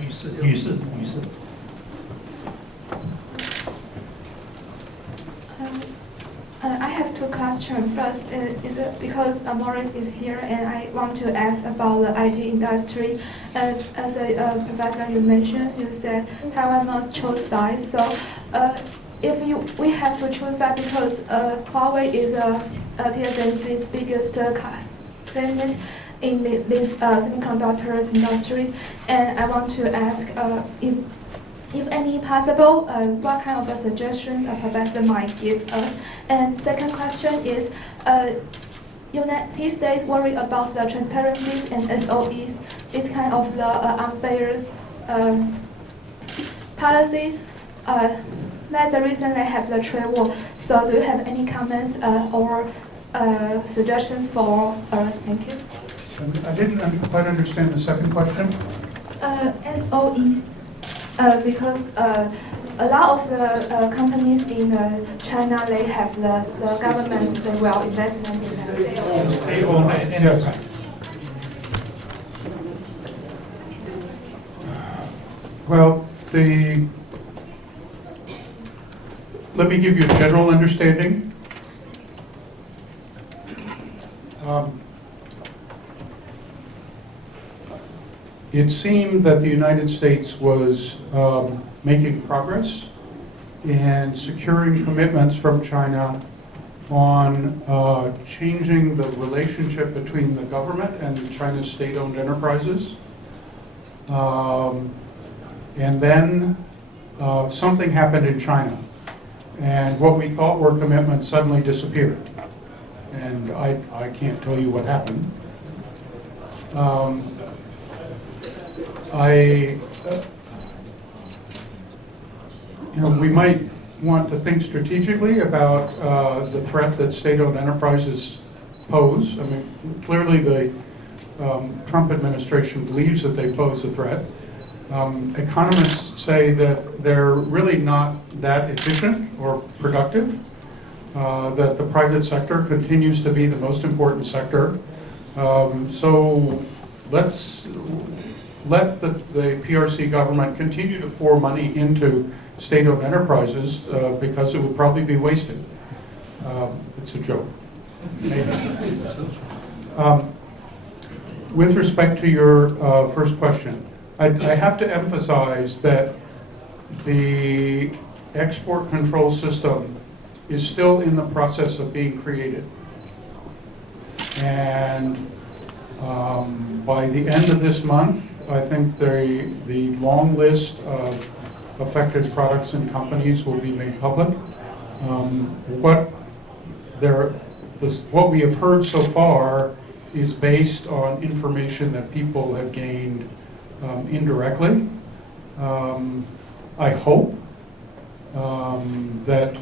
You sit. I have two questions. First, is it because Morris is here, and I want to ask about the IT industry. As a professor, you mentioned, you said Taiwan must choose sides. So, we have to choose that because Huawei is TSMC's biggest client in this semiconductors industry, and I want to ask if any possible, what kind of a suggestion a professor might give us? And second question is, United States worry about the transparencies and SOEs, this kind of the unfair policies. That's the reason they have the trade war. So do you have any comments or suggestions for us? Thank you. I didn't quite understand the second question. SOEs, because a lot of the companies in China, they have the governments, they will investment in them. They own it. Well, let me give you a general understanding. It seemed that the United States was making progress in securing commitments from China on changing the relationship between the government and China's state-owned enterprises. And then something happened in China, and what we thought were commitments suddenly disappeared. And I can't tell you what happened. We might want to think strategically about the threat that state-owned enterprises pose. I mean, clearly the Trump administration believes that they pose a threat. Economists say that they're really not that efficient or productive, that the private sector continues to be the most important sector. So let's let the PRC government continue to pour money into state-owned enterprises because it would probably be wasted. It's a joke. Maybe. With respect to your first question, I have to emphasize that the export control system is still in the process of being created. And by the end of this month, I think the long list of affected products and companies will be made public. what we have heard so far is based on information that people have gained indirectly. I hope that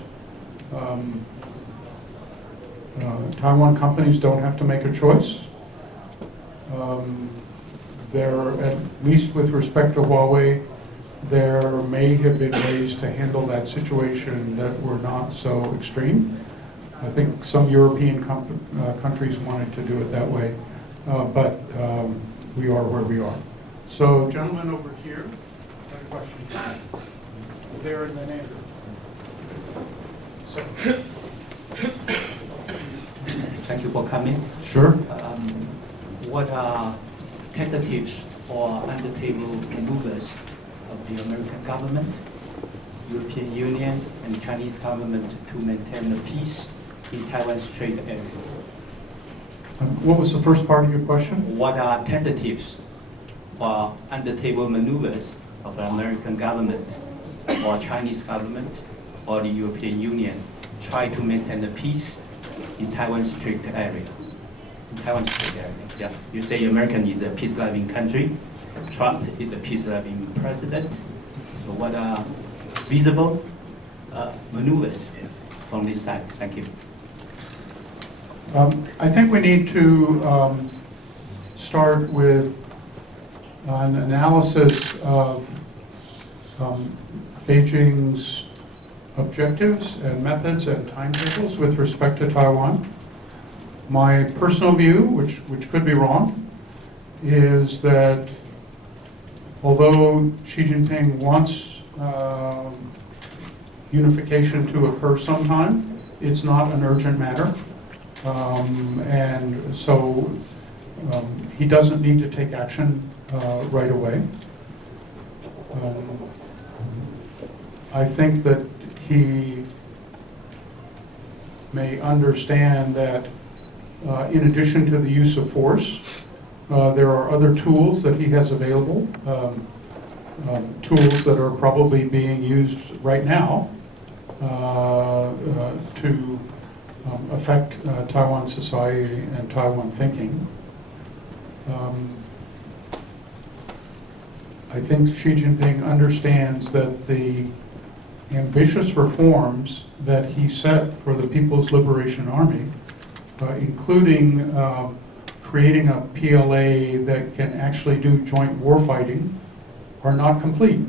Taiwan companies don't have to make a choice. There, at least with respect to Huawei, there may have been ways to handle that situation that were not so extreme. I think some European countries wanted to do it that way, but we are where we are. So, gentlemen over here, got a question? There and then Andrew. So. Thank you for coming. Sure. What are tentatives or under-table maneuvers of the American government, European Union, and Chinese government to maintain the peace in Taiwan's trade area? What was the first part of your question? What are tentatives or under-table maneuvers of the American government or Chinese government or the European Union try to maintain the peace in Taiwan's trade area? In Taiwan's trade area, yeah. You say American is a peace-loving country, Trump is a peace-loving president. So what are visible maneuvers from this side? Thank you. I think we need to start with an analysis of Beijing's objectives and methods and timetables with respect to Taiwan. My personal view, which could be wrong, is that although Xi Jinping wants unification to occur sometime, it's not an urgent matter. And so he doesn't need to take action right away. I think that he may understand that in addition to the use of force, there are other tools that he has available, tools that are probably being used right now to affect Taiwan society and Taiwan thinking. I think Xi Jinping understands that the ambitious reforms that he set for the People's Liberation Army, including creating a PLA that can actually do joint warfighting, are not complete.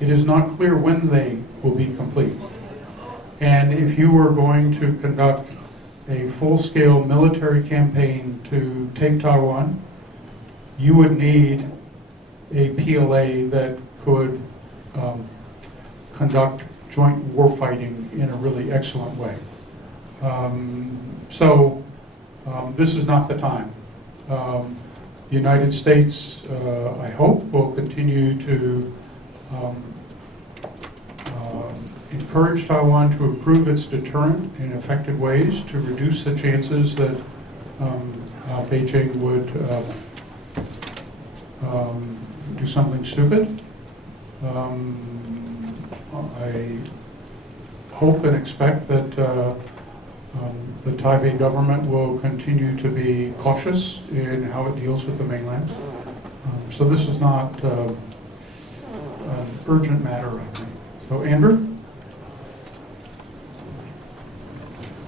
It is not clear when they will be complete. And if you were going to conduct a full-scale military campaign to take Taiwan, you would need a PLA that could conduct joint warfighting in a really excellent way. So this is not the time. The United States, I hope, will continue to encourage Taiwan to improve its deterrent in effective ways to reduce the chances that Beijing would do something stupid. I hope and expect that the Taipei government will continue to be cautious in how it deals with the mainland. So this is not an urgent matter, I think. So, Andrew?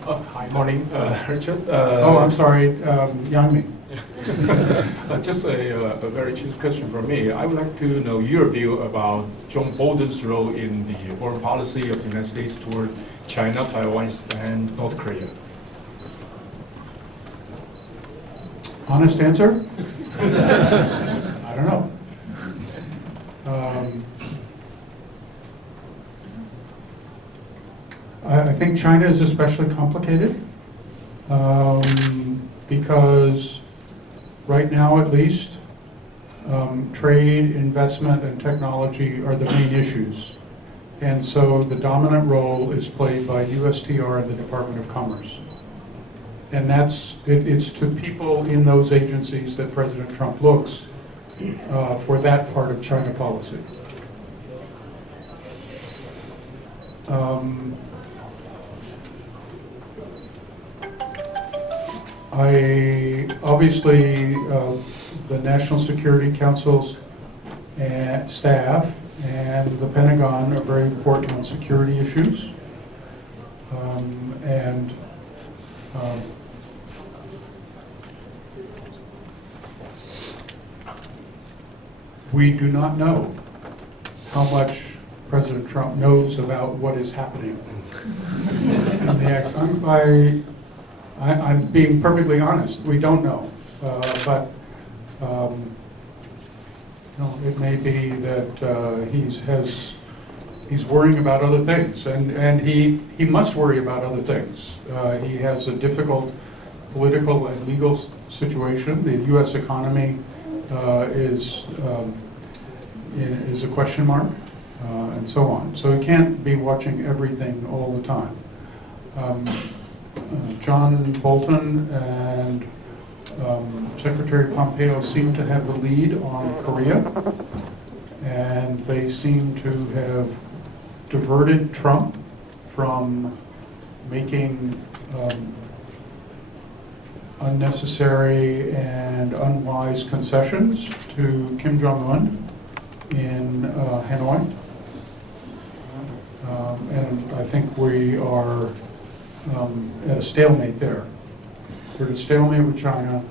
Hi, morning, Richard. I'm sorry, Yang Ming. Just a very cheap question from me. I would like to know your view about John Bolton's role in the foreign policy of the United States toward China, Taiwan, and North Korea. Honest answer? I don't know. I think China is especially complicated because right now, at least, trade, investment, and technology are the main issues. And so the dominant role is played by USTR and the Department of Commerce. And it's to people in those agencies that President Trump looks for that part of China policy. Obviously, the National Security Council's staff and the Pentagon are very important on security issues. We do not know how much President Trump knows about what is happening. I'm being perfectly honest. We don't know, but it may be that he's worrying about other things, and he must worry about other things. He has a difficult political and legal situation. The U.S. economy is a question mark, and so on. So he can't be watching everything all the time. John Bolton and Secretary Pompeo seem to have the lead on Korea, and they seem to have diverted Trump from making unnecessary and unwise concessions to Kim Jong-un in Hanoi. And I think we are at a stalemate there. We're at a stalemate with China.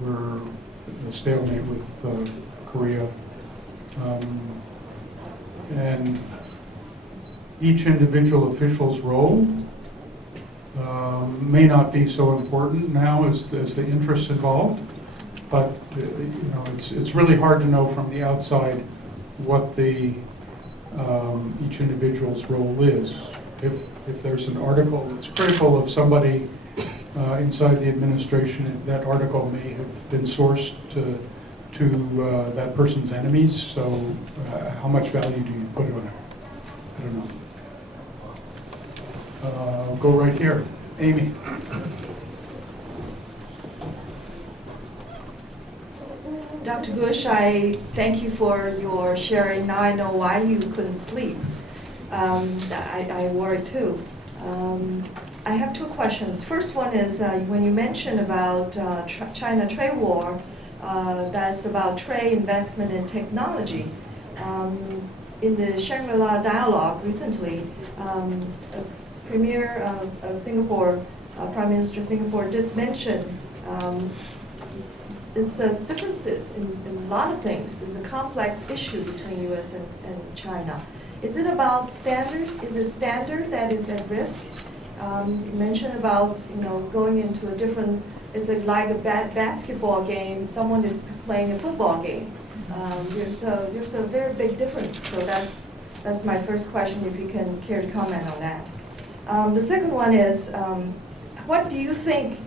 We're at a stalemate with Korea. And each individual official's role may not be so important now as the interests involved, but it's really hard to know from the outside what the each individual's role is. If there's an article that's critical of somebody inside the administration, that article may have been sourced to that person's enemies. So how much value do you put on it? I don't know. I'll go right here. Amy. Dr. Bush, I thank you for your sharing. Now I know why you couldn't sleep. I worried too. I have two questions. First one is when you mentioned about China trade war, that's about trade, investment, and technology. In the Shangri-La dialogue recently, Premier of Singapore, Prime Minister of Singapore did mention is differences in a lot of things. It's a complex issue between U.S. and China. Is it about standards? Is it standard that is at risk? You mentioned about going into a different. It's like a basketball game. Someone is playing a football game. There's a very big difference. So that's my first question. If you can care to comment on that. The second one is, what do you think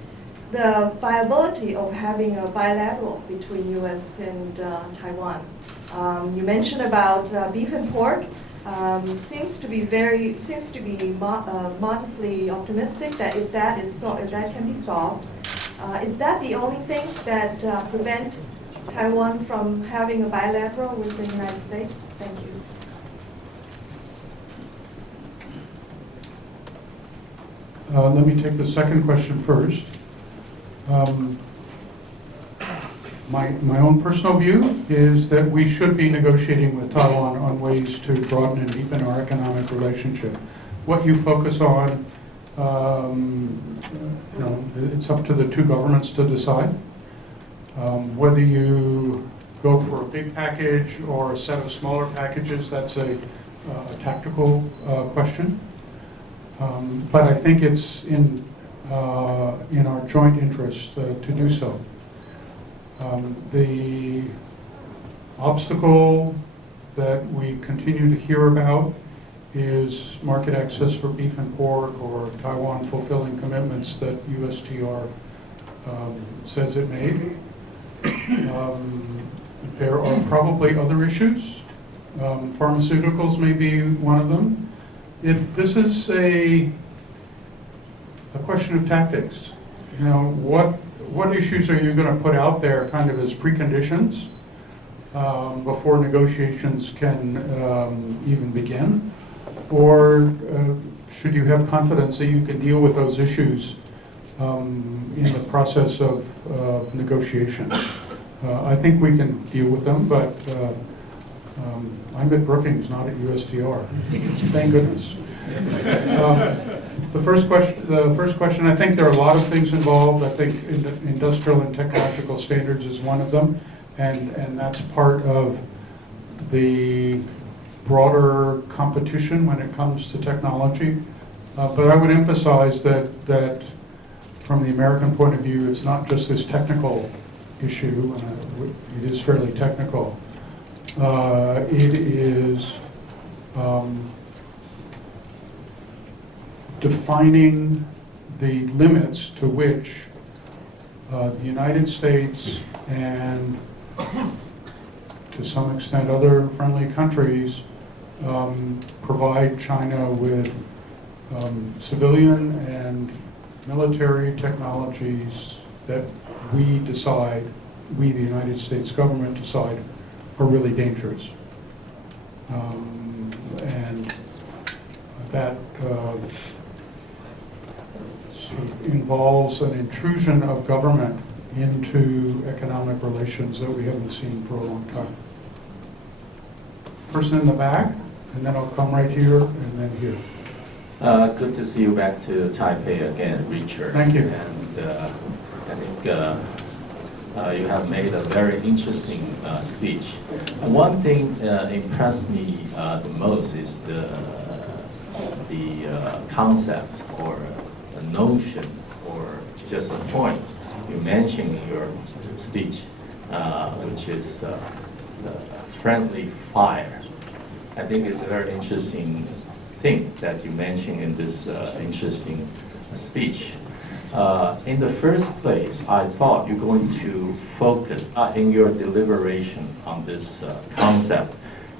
the viability of having a bilateral between U.S. and Taiwan? You mentioned about beef and pork. Seems to be modestly optimistic that if that can be solved. Is that the only thing that prevent Taiwan from having a bilateral with the United States? Thank you. Let me take the second question first. My own personal view is that we should be negotiating with Taiwan on ways to broaden and deepen our economic relationship. What you focus on, it's up to the two governments to decide. Whether you go for a big package or a set of smaller packages, that's a tactical question. But I think it's in our joint interest to do so. The obstacle that we continue to hear about is market access for beef and pork, or Taiwan fulfilling commitments that USTR says it made. There are probably other issues. Pharmaceuticals may be one of them. This is a question of tactics. What issues are you going to put out there kind of as preconditions before negotiations can even begin? Or should you have confidence that you can deal with those issues in the process of negotiation. I think we can deal with them, but I'm at Brookings, not at USTR. Thank goodness. The first question, I think there are a lot of things involved. I think industrial and technological standards is one of them, and that's part of the broader competition when it comes to technology. But I would emphasize that from the American point of view, it's not just this technical issue, and it is fairly technical. It is defining the limits to which the United States and to some extent other friendly countries provide China with civilian and military technologies that we decide, we the United States government decide are really dangerous. And that sort of involves an intrusion of government into economic relations that we haven't seen for a long time. Person in the back, and then I'll come right here and then here. Good to see you back to Taipei again, Richard. Thank you. And I think you have made a very interesting speech. And one thing impressed me the most is the concept or the notion or just a point you mentioned in your speech, which is the friendly fire. I think it's a very interesting thing that you mentioned in this interesting speech. In the first place, I thought you're going to focus in your deliberation on this concept.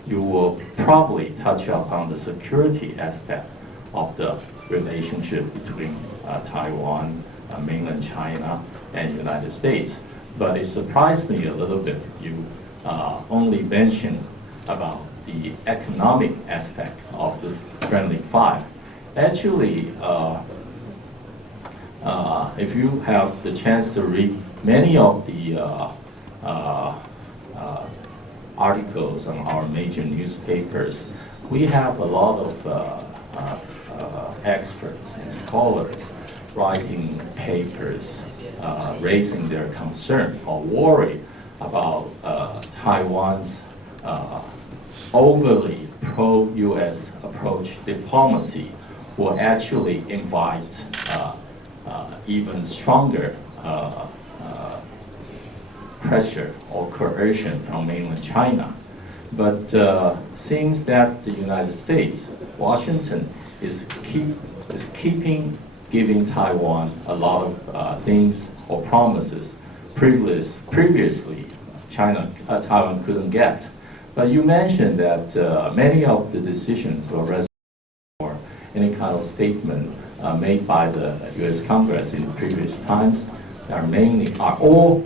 You will probably touch upon the security aspect of the relationship between Taiwan, mainland China, and United States. But it surprised me a little bit. You only mentioned about the economic aspect of this friendly fire. Actually, if you have the chance to read many of the articles on our major newspapers, we have a lot of experts and scholars writing papers, raising their concern or worry about Taiwan's overly pro-U.S. approach diplomacy will actually invite even stronger pressure or coercion from mainland China. But seems that the United States, Washington, is giving Taiwan a lot of things or promises previously Taiwan couldn't get. But you mentioned that many of the decisions or any kind of statement made by the U.S. Congress in previous times are all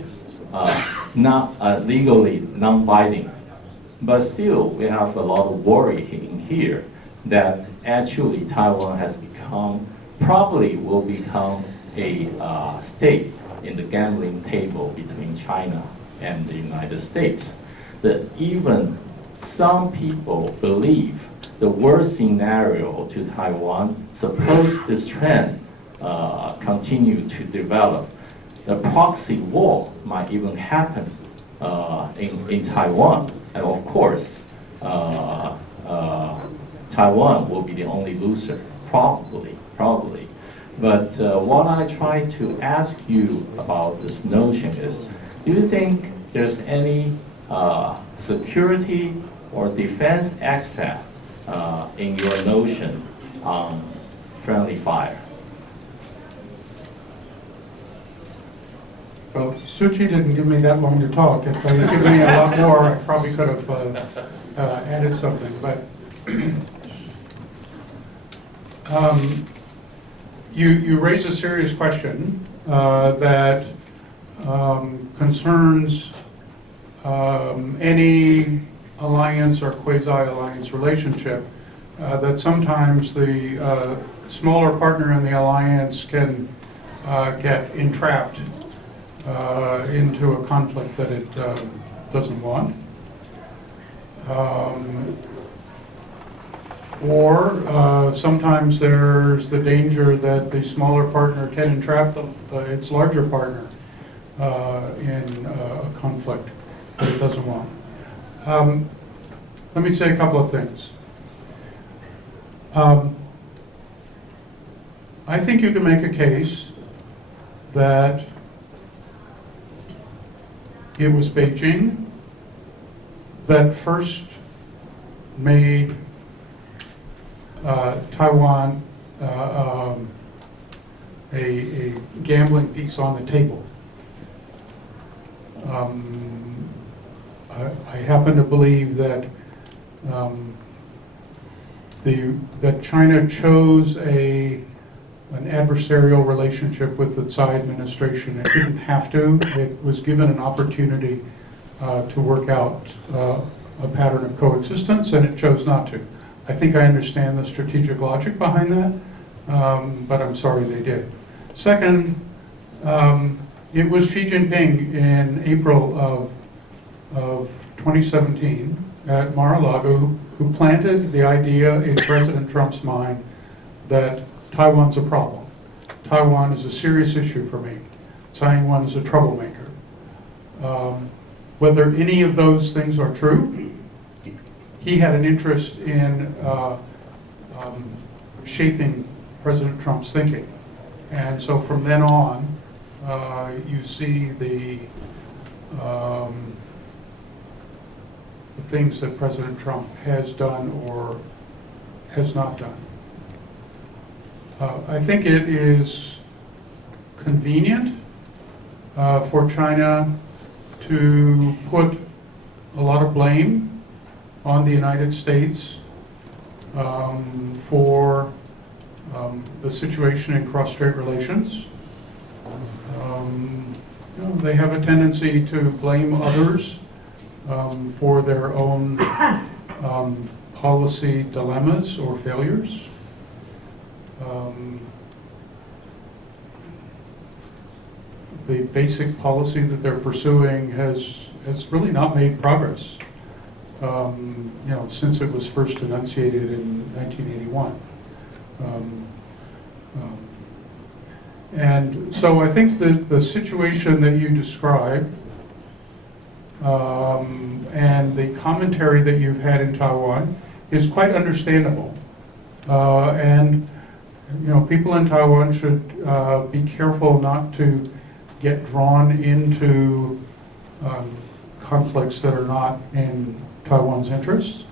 not legally non-binding. But still, we have a lot of worry in here that actually Taiwan has probably will become a state in the gambling table between China and the United States. That even some people believe the worst scenario to Taiwan, suppose this trend continue to develop, the proxy war might even happen in Taiwan. And of course, Taiwan will be the only loser, probably. But what I try to ask you about this notion is, do you think there's any security or defense aspect in your notion on friendly fire? Well, Suchi didn't give me that long to talk. If they had given me a lot more, I probably could have added something. But you raise a serious question that concerns any alliance or quasi-alliance relationship, that sometimes the smaller partner in the alliance can get entrapped into a conflict that it doesn't want. Or sometimes there's the danger that the smaller partner can entrap its larger partner in a conflict that it doesn't want. Let me say a couple of things. I think you can make a case that it was Beijing that first made Taiwan a gambling piece on the table. I happen to believe that that China chose an adversarial relationship with the Tsai administration. It didn't have to. It was given an opportunity to work out a pattern of coexistence, and it chose not to. I think I understand the strategic logic behind that, but I'm sorry they did. Second, it was Xi Jinping in April of 2017 at Mar-a-Lago who planted the idea in President Trump's mind that Taiwan's a problem. Taiwan is a serious issue for me. Tsai Ing-wen is a troublemaker. Whether any of those things are true, he had an interest in shaping President Trump's thinking. And so from then on, you see the things that President Trump has done or has not done. I think it is convenient for China to put a lot of blame on the United States for the situation in cross-strait relations. They have a tendency to blame others for their own policy dilemmas or failures. The basic policy that they're pursuing has really not made progress, since it was first enunciated in 1981. And so I think that the situation that you described and the commentary that you've had in Taiwan is quite understandable. And people in Taiwan should be careful not to get drawn into conflicts that are not in Taiwan's interest.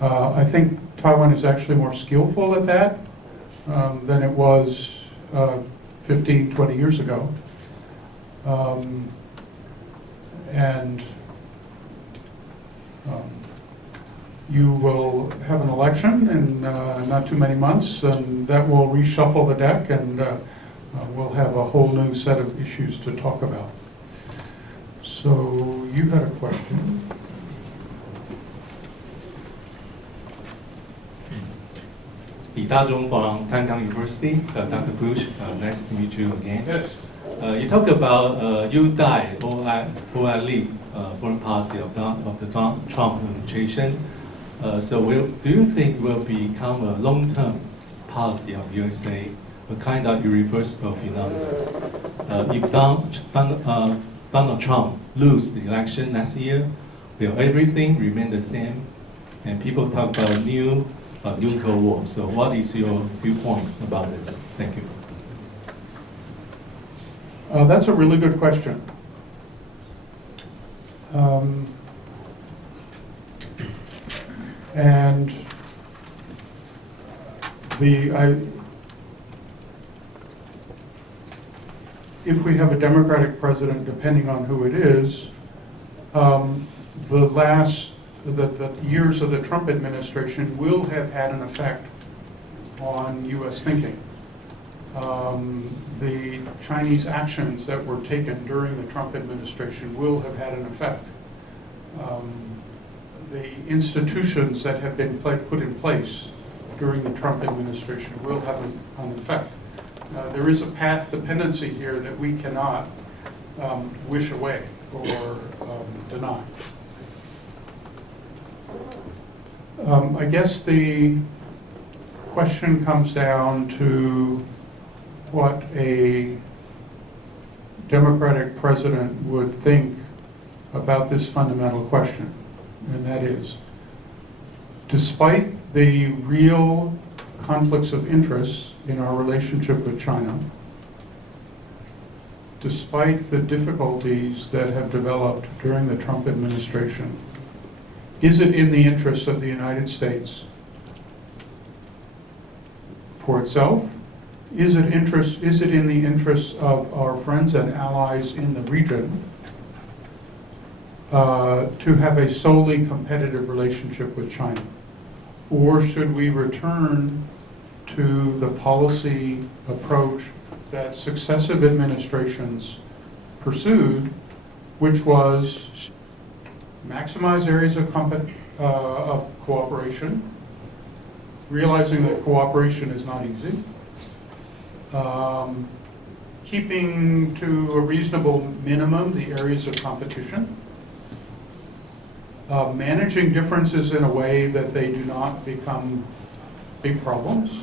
I think Taiwan is actually more skillful at that than it was 15, 20 years ago. You will have an election in not too many months, and that will reshuffle the deck, and we'll have a whole new set of issues to talk about. So you had a question. Li Dazhong from Tankang University. Dr. Bush, nice to meet you again. Yes. You talk about you die or I leave foreign policy of the Trump administration. So do you think will become a long-term policy of USA, a kind of irreversible phenomenon? If Donald Trump lose the election next year, will everything remain the same? And people talk about new nuclear war. So what is your viewpoints about this? Thank you. That's a really good question. And if we have a Democratic president, depending on who it is, the years of the Trump administration will have had an effect on U.S. thinking. The Chinese actions that were taken during the Trump administration will have had an effect. The institutions that have been put in place during the Trump administration will have an effect. There is a path dependency here that we cannot wish away or deny. I guess the question comes down to what a Democratic president would think about this fundamental question, and that is, despite the real conflicts of interest in our relationship with China, despite the difficulties that have developed during the Trump administration, is it in the interests of the United States for itself? Is it in the interests of our friends and allies in the region to have a solely competitive relationship with China? Or should we return to the policy approach that successive administrations pursued, which was maximize areas of cooperation, realizing that cooperation is not easy, keeping to a reasonable minimum the areas of competition, managing differences in a way that they do not become big problems,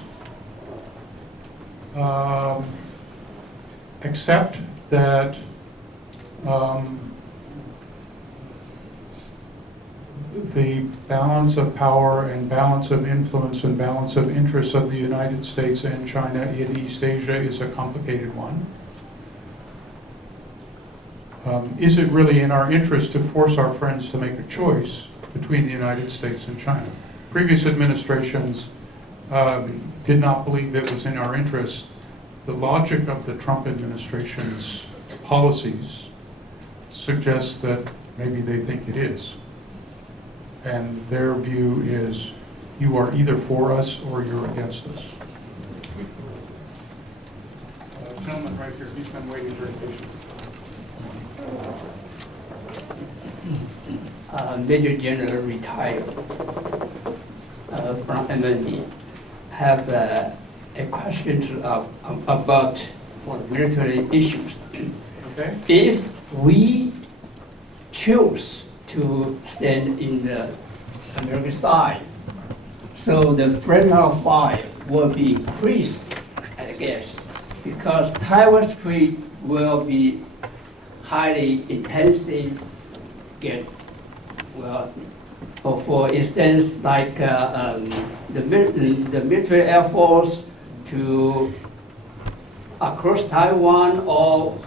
accept that the balance of power and balance of influence and balance of interests of the United States and China in East Asia is a complicated one. Is it really in our interest to force our friends to make a choice between the United States and China? Previous administrations did not believe it was in our interest. The logic of the Trump administration's policies suggests that maybe they think it is. And their view is, you are either for us or you're against us. Gentleman right here, he's been waiting very patiently. Major General retired from MND. Have a question about military issues. Okay. If we choose to stand in the American side, so the frontal fire will be increased, I guess, because Taiwan Strait will be highly intensive, or for instance, like the military air force to across Taiwan or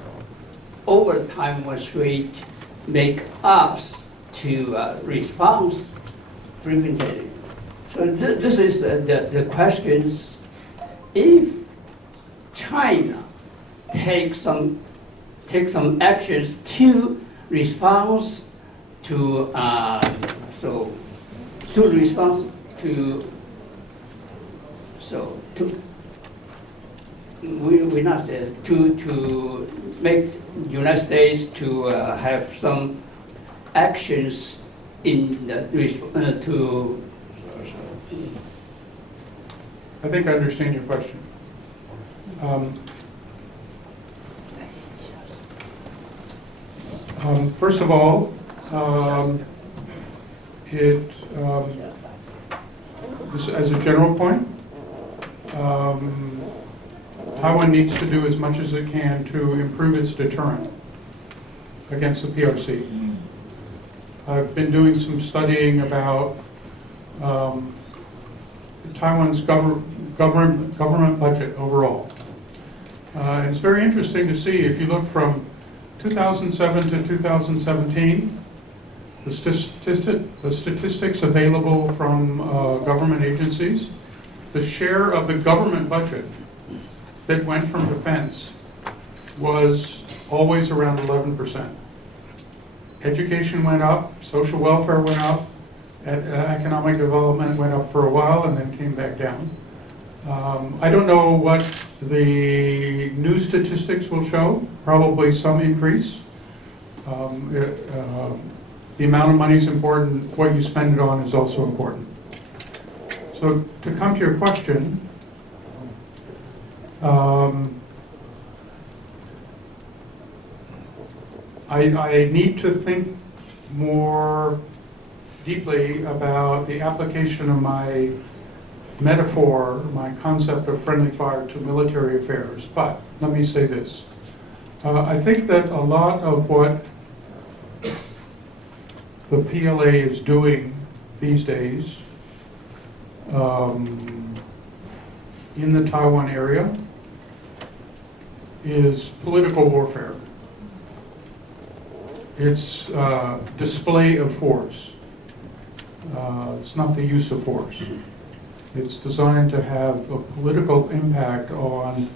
over Taiwan Strait make us to respond frequently. So this is the questions. If China takes some actions to respond to we not say to make United States to have some actions in the to. I think I understand your question. First of all, this, as a general point, Taiwan needs to do as much as it can to improve its deterrent against the PRC. I've been doing some studying about Taiwan's government budget overall. And it's very interesting to see, if you look from 2007 to 2017, the statistics available from government agencies, the share of the government budget that went from defense was always around 11%. Education went up, social welfare went up, economic development went up for a while and then came back down. I don't know what the new statistics will show, probably some increase. The amount of money is important, what you spend it on is also important. So to come to your question, I need to think more deeply about the application of my metaphor, my concept of friendly fire to military affairs. But let me say this. I think that a lot of what the PLA is doing these days in the Taiwan area is political warfare. It's display of force. It's not the use of force. It's designed to have a political impact on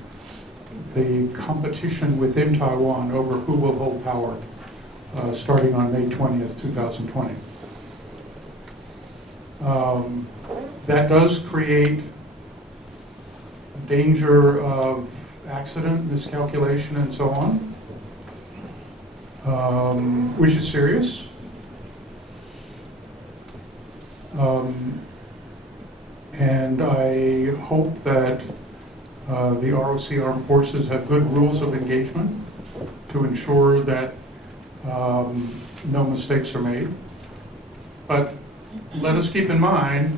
the competition within Taiwan over who will hold power starting on May 20th, 2020. That does create danger of accident, miscalculation, and so on, which is serious. And I hope that the ROC Armed Forces have good rules of engagement to ensure that no mistakes are made. But let us keep in mind,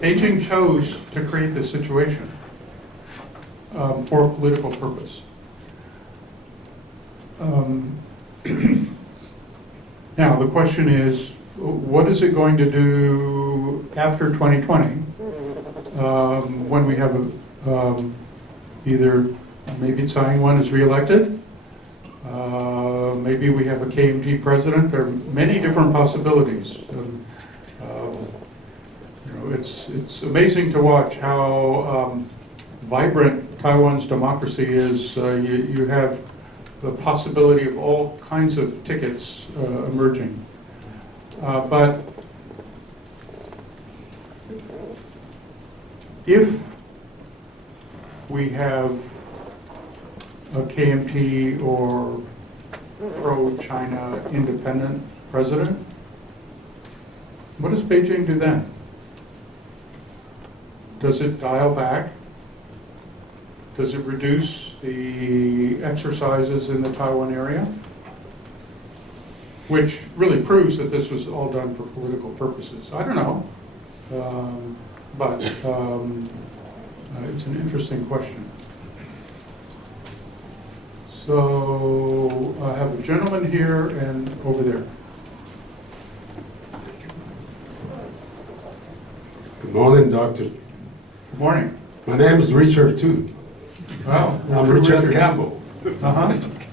Beijing chose to create this situation for a political purpose. Now, the question is, what is it going to do after 2020 when we have either maybe Tsai Ing-wen is reelected, maybe we have a KMT president. There are many different possibilities. It's amazing to watch how vibrant Taiwan's democracy is. You have the possibility of all kinds of tickets emerging. But if we have a KMT or pro-China independent president, what does Beijing do then? Does it dial back? Does it reduce the exercises in the Taiwan area? Which really proves that this was all done for political purposes. I don't know, but it's an interesting question. So I have a gentleman here and over there. Good morning, Doctor. Good morning. My name is Richard too. Wow. I'm Richard Campbell.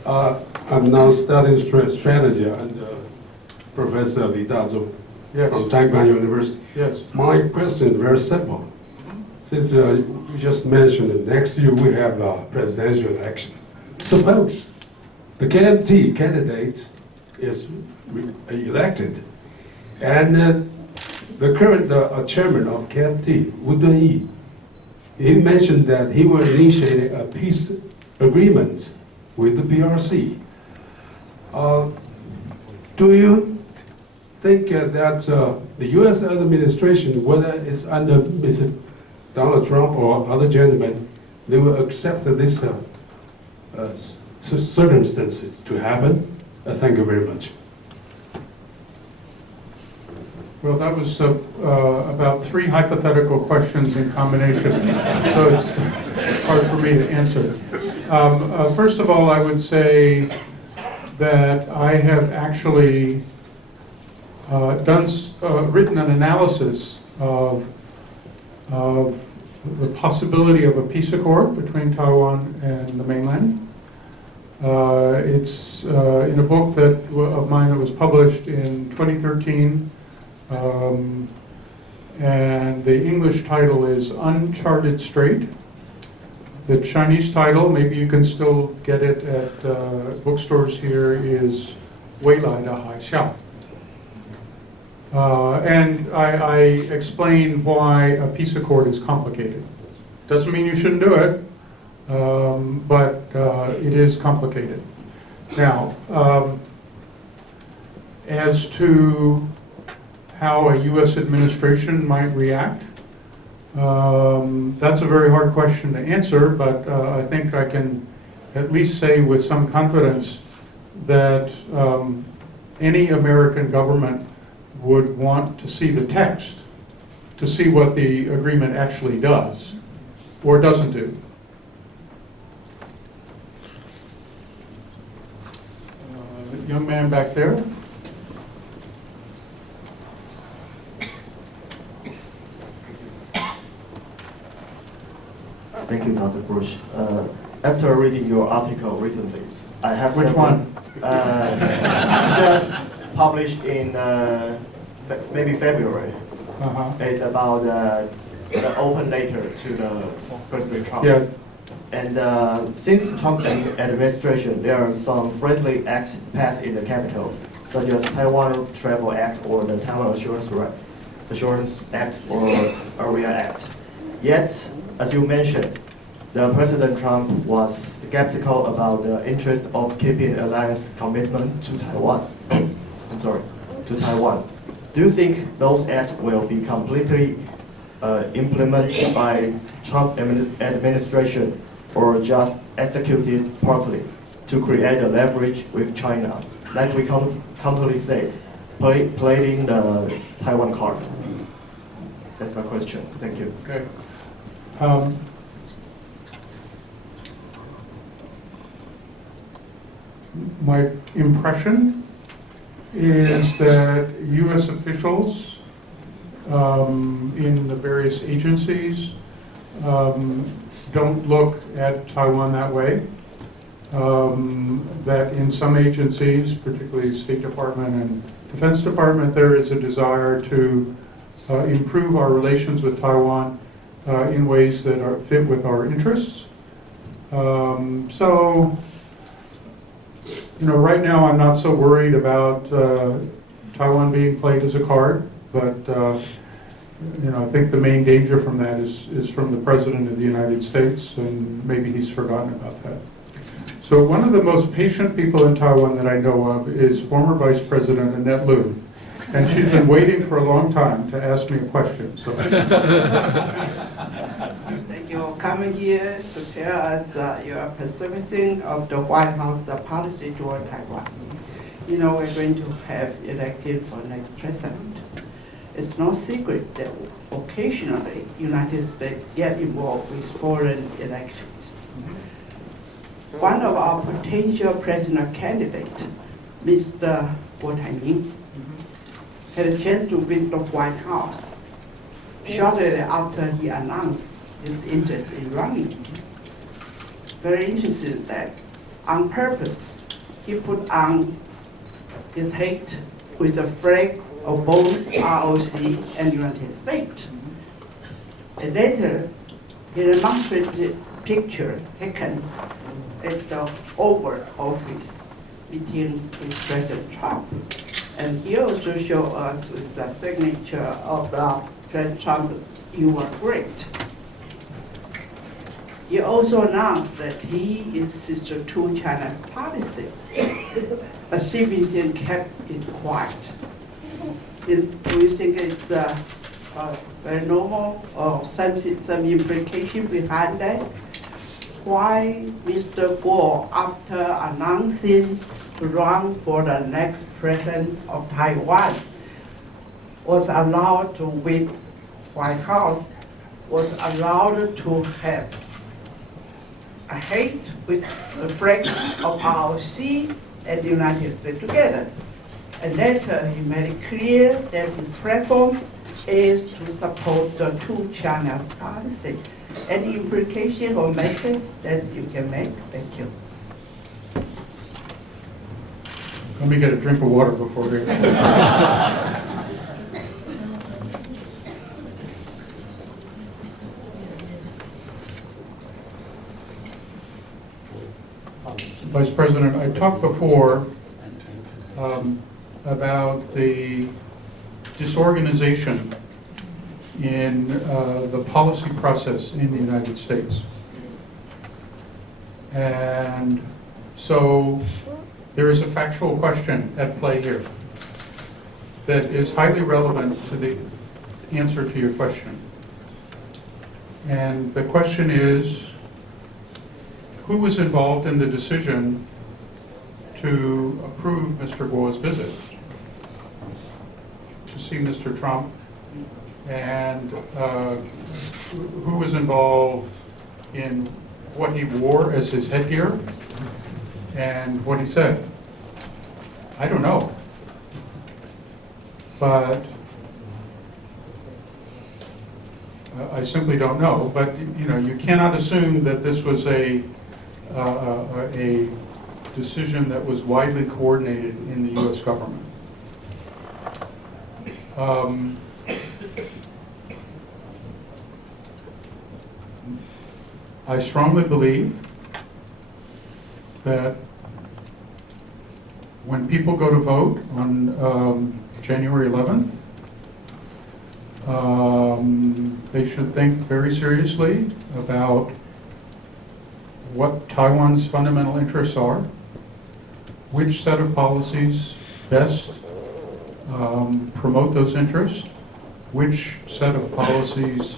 I'm now studying strategy under Professor Li Dazhou from Taiwan University. Yes. My question is very simple. Since you just mentioned that next year we have a presidential election. Suppose the KMT candidate is elected and the current chairman of KMT, Wu Dunyi, he mentioned that he will initiate a peace agreement with the PRC. Do you think that the U.S. administration, whether it's under Mr. Donald Trump or other gentlemen, they will accept this circumstances to happen? Thank you very much. Well, that was about 3 hypothetical questions in combination, so it's hard for me to answer. First of all, I would say that I have actually written an analysis of the possibility of a peace accord between Taiwan and the mainland. It's in a book of mine that was published in 2013. And the English title is Uncharted Strait. The Chinese title, maybe you can still get it at bookstores here, is 未来的海啸. And I explain why a peace accord is complicated. Doesn't mean you shouldn't do it, but it is complicated. Now, as to how a U.S. administration might react, That's a very hard question to answer, but I think I can at least say with some confidence that any American government would want to see the text to see what the agreement actually does or doesn't do. Young man back there. Thank you, Dr. Bush. After reading your article recently, I have Which one? Just published in maybe February. It's about the open letter to the President Trump. Yeah. And since Trump administration, there are some friendly acts passed in the Capitol, such as Taiwan Travel Act or the Taiwan Assurance Act or AREA Act. Yet, as you mentioned, the President Trump was skeptical about the interest of keeping alliance commitment to Taiwan. I'm sorry, to Taiwan. Do you think those acts will be completely implemented by Trump administration or just executed partly to create a leverage with China, like we commonly say, playing the Taiwan card? That's my question. Thank you. Okay. My impression is that U.S. officials in the various agencies don't look at Taiwan that way. That in some agencies, particularly State Department and Defense Department, there is a desire to improve our relations with Taiwan in ways that fit with our interests. So, you know, right now I'm not so worried about Taiwan being played as a card, but you know, I think the main danger from that is from the President of the United States, and maybe he's forgotten about that. So one of the most patient people in Taiwan that I know of is former Vice President Annette Lu, and she's been waiting for a long time to ask me a question. So. Thank you for coming here to tell us your perception of the White House policy toward Taiwan. You know, we're going to have elected for next president. It's no secret that occasionally United States get involved with foreign elections. One of our potential president candidates, Mr. Guo had a chance to visit the White House shortly after he announced his interest in running. Very interesting that on purpose, he put on his hat with a flag of both ROC and United States. And later, he demonstrated a picture taken at the Oval Office meeting with President Trump. And he also showed us with the signature of President Trump, "You were great." He also announced that he insists on two-China policy, but Xi Jinping kept it quiet. Do you think it's very normal or some implication behind that? Why Mr. Guo, after announcing to run for the next president of Taiwan, was allowed to with White House, was allowed to have a hat with the flag of ROC and the United States together. And later he made it clear that his platform is to support the two China's policy. Any implication or message that you can make? Thank you. Let me get a drink of water before we. Vice President, I talked before about the disorganization in the policy process in the United States. And so there is a factual question at play here that is highly relevant to the answer to your question. And the question is, who was involved in the decision to approve Mr. Guo's visit to see Mr. Trump? And who was involved in what he wore as his headgear and what he said? I don't know. But I simply don't know. But you know, you cannot assume that this was a decision that was widely coordinated in the U.S. government. I strongly believe that when people go to vote on January 11th, they should think very seriously about what Taiwan's fundamental interests are, which set of policies best promote those interests, which set of policies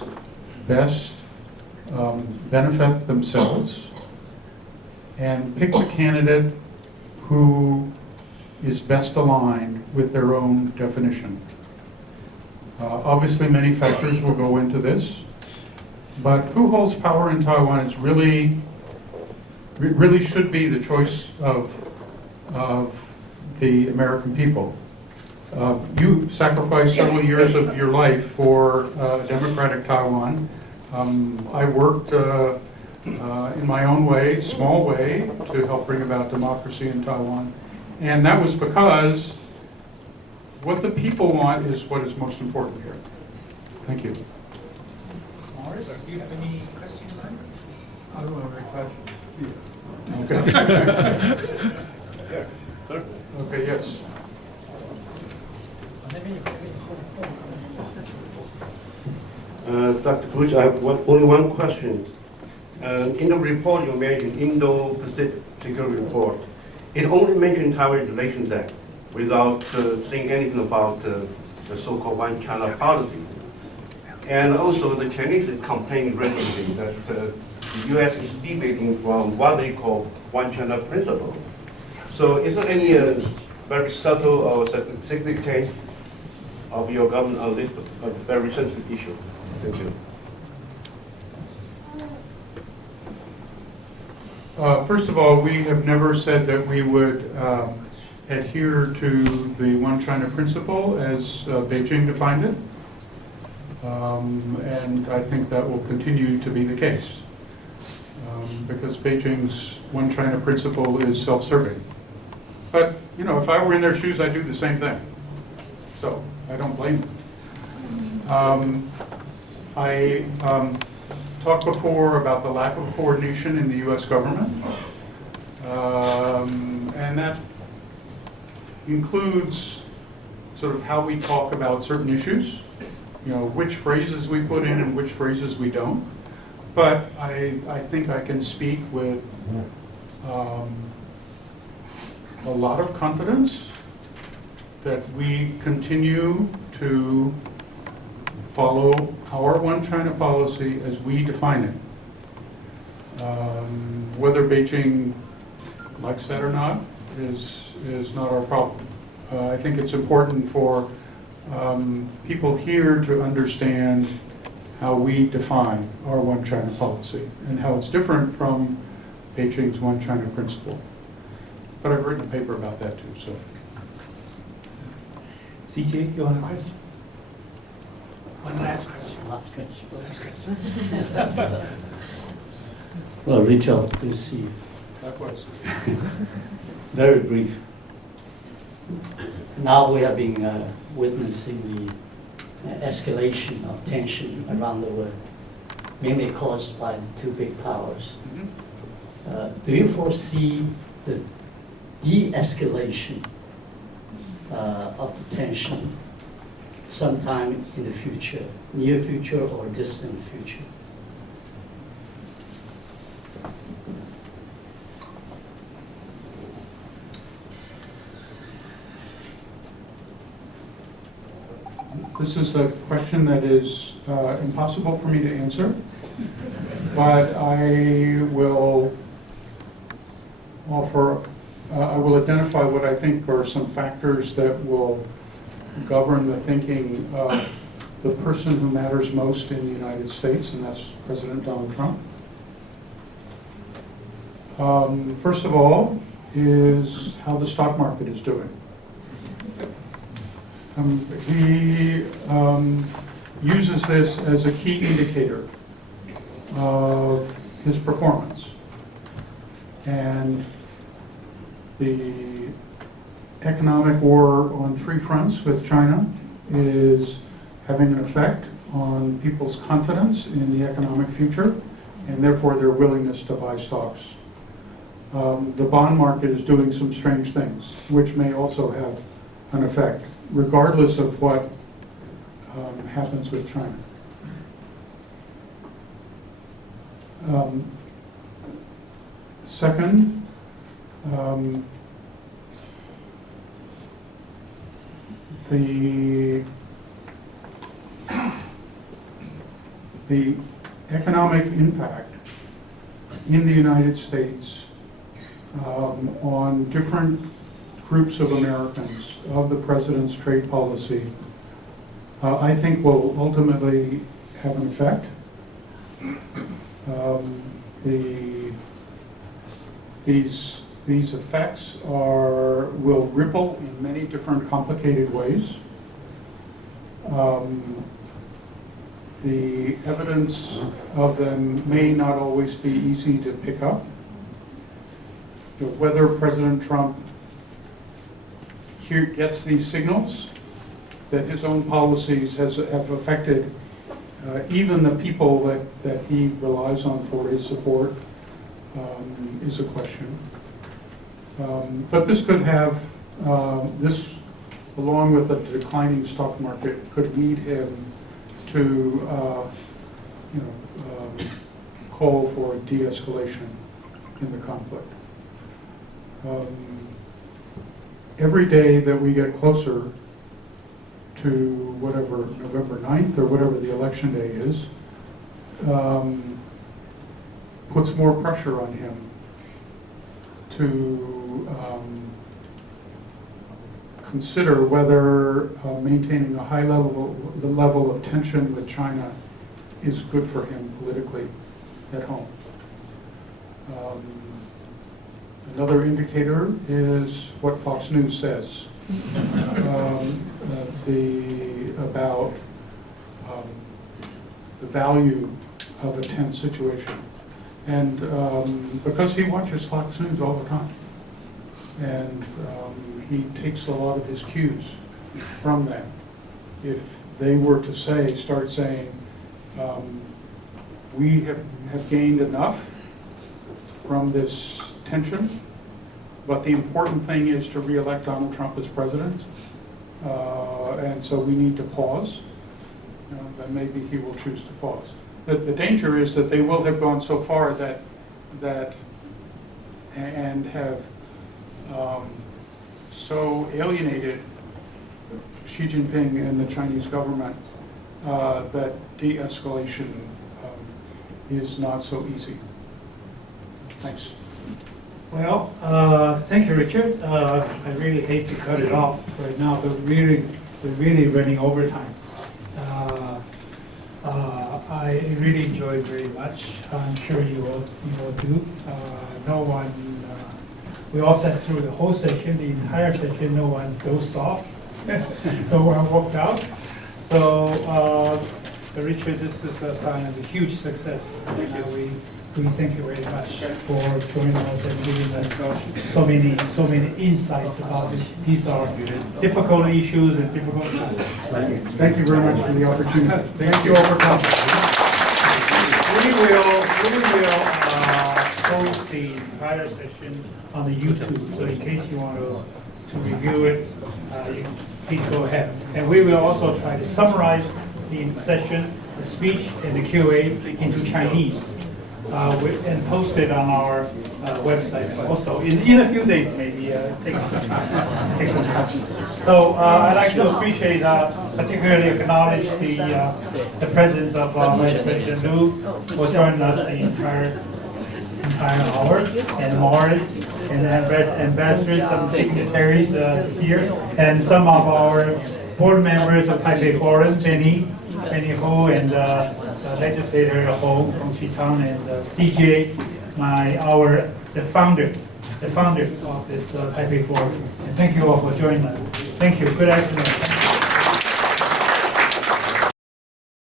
best benefit themselves, and pick the candidate who is best aligned with their own definition. Obviously, many factors will go into this, but who holds power in Taiwan is really should be the choice of the American people. You sacrificed several years of your life for democratic Taiwan. I worked in my own way, small way, to help bring about democracy in Taiwan. And that was because what the people want is what is most important here. Thank you. Morris, do you have any questions? I don't have any questions. Okay. Okay, yes. Dr. Bush, I have only one question. In the report you mentioned, Indo-Pacific Security Report, it only mentioned Taiwan Relations Act without saying anything about the so-called One China policy. And also the Chinese is complaining recently that the U.S. is deviating from what they call One China principle. So is there any very subtle or significant of your government on this very sensitive issue? Thank you. First of all, we have never said that we would adhere to the One China principle as Beijing defined it. And I think that will continue to be the case. Because Beijing's One China principle is self-serving. But, you know, if I were in their shoes, I'd do the same thing. So, I don't blame them. I talked before about the lack of coordination in the U.S. government. And that includes sort of how we talk about certain issues, you know, which phrases we put in and which phrases we don't. But I think I can speak with a lot of confidence that we continue to follow our One China policy as we define it. Whether Beijing likes that or not is not our problem. I think it's important for people here to understand how we define our One China policy and how it's different from Beijing's One China principle. But I've written a paper about that too, so. CJ, you want a question? One last question. Last question. Well, Richard, good to see you. Likewise. Very brief. Now we have been witnessing the escalation of tension around the world, mainly caused by the two big powers. Do you foresee the de-escalation of the tension sometime in the future, near future or distant future? This is a question that is impossible for me to answer. but I will identify what I think are some factors that will govern the thinking of the person who matters most in the United States, and that's President Donald Trump. First of all, is how the stock market is doing. He uses this as a key indicator of his performance. And the economic war on three fronts with China is having an effect on people's confidence in the economic future and therefore their willingness to buy stocks. The bond market is doing some strange things, which may also have an effect, regardless of what happens with China. Second, the economic impact in the United States on different groups of Americans of the president's trade policy, I think will ultimately have an effect. These effects will ripple in many different complicated ways. The evidence of them may not always be easy to pick up. Whether President Trump gets these signals that his own policies have affected even the people that he relies on for his support is a question. But this could have, this along with a declining stock market could lead him to call for de-escalation in the conflict. Every day that we get closer to whatever, November 9th or whatever the election day is, puts more pressure on him to consider whether maintaining a high level of tension with China is good for him politically at home. Another indicator is what Fox News says about the value of a tense situation. And because he watches Fox News all the time, and he takes a lot of his cues from them. If they were to start saying, we have gained enough from this tension, but the important thing is to re-elect Donald Trump as president, and so we need to pause, then maybe he will choose to pause. The danger is that they will have gone so far and have so alienated Xi Jinping and the Chinese government that de-escalation is not so easy. Thanks. Well, thank you, Richard. I really hate to cut it off right now, but we're really running over time. I really enjoyed very much. I'm sure you all do. No one. We all sat through the whole session, the entire session. No one dozed off. No one walked out. So, Richard, this is a sign of a huge success. Thank you. We thank you very much for joining us and giving us so many insights about this. These are difficult issues and difficult times. Thank you very much for the opportunity. Thank you all for coming. We will post the entire session on the YouTube. So in case you want to review it, you please go ahead. And we will also try to summarize the session, the speech, and the Q&A into Chinese. and post it on our website also in a few days, maybe. Take some time. So I'd like to appreciate, particularly acknowledge the presence of Vice President Liu, who joined us the entire hour, and Morris, and ambassadors, some dignitaries here, and some of our board members of Taipei Forum, Benny Ho, and legislator Ho from Xichang, and CJ, the founder of this Taipei Forum. And thank you all for joining us. Thank you. Good afternoon.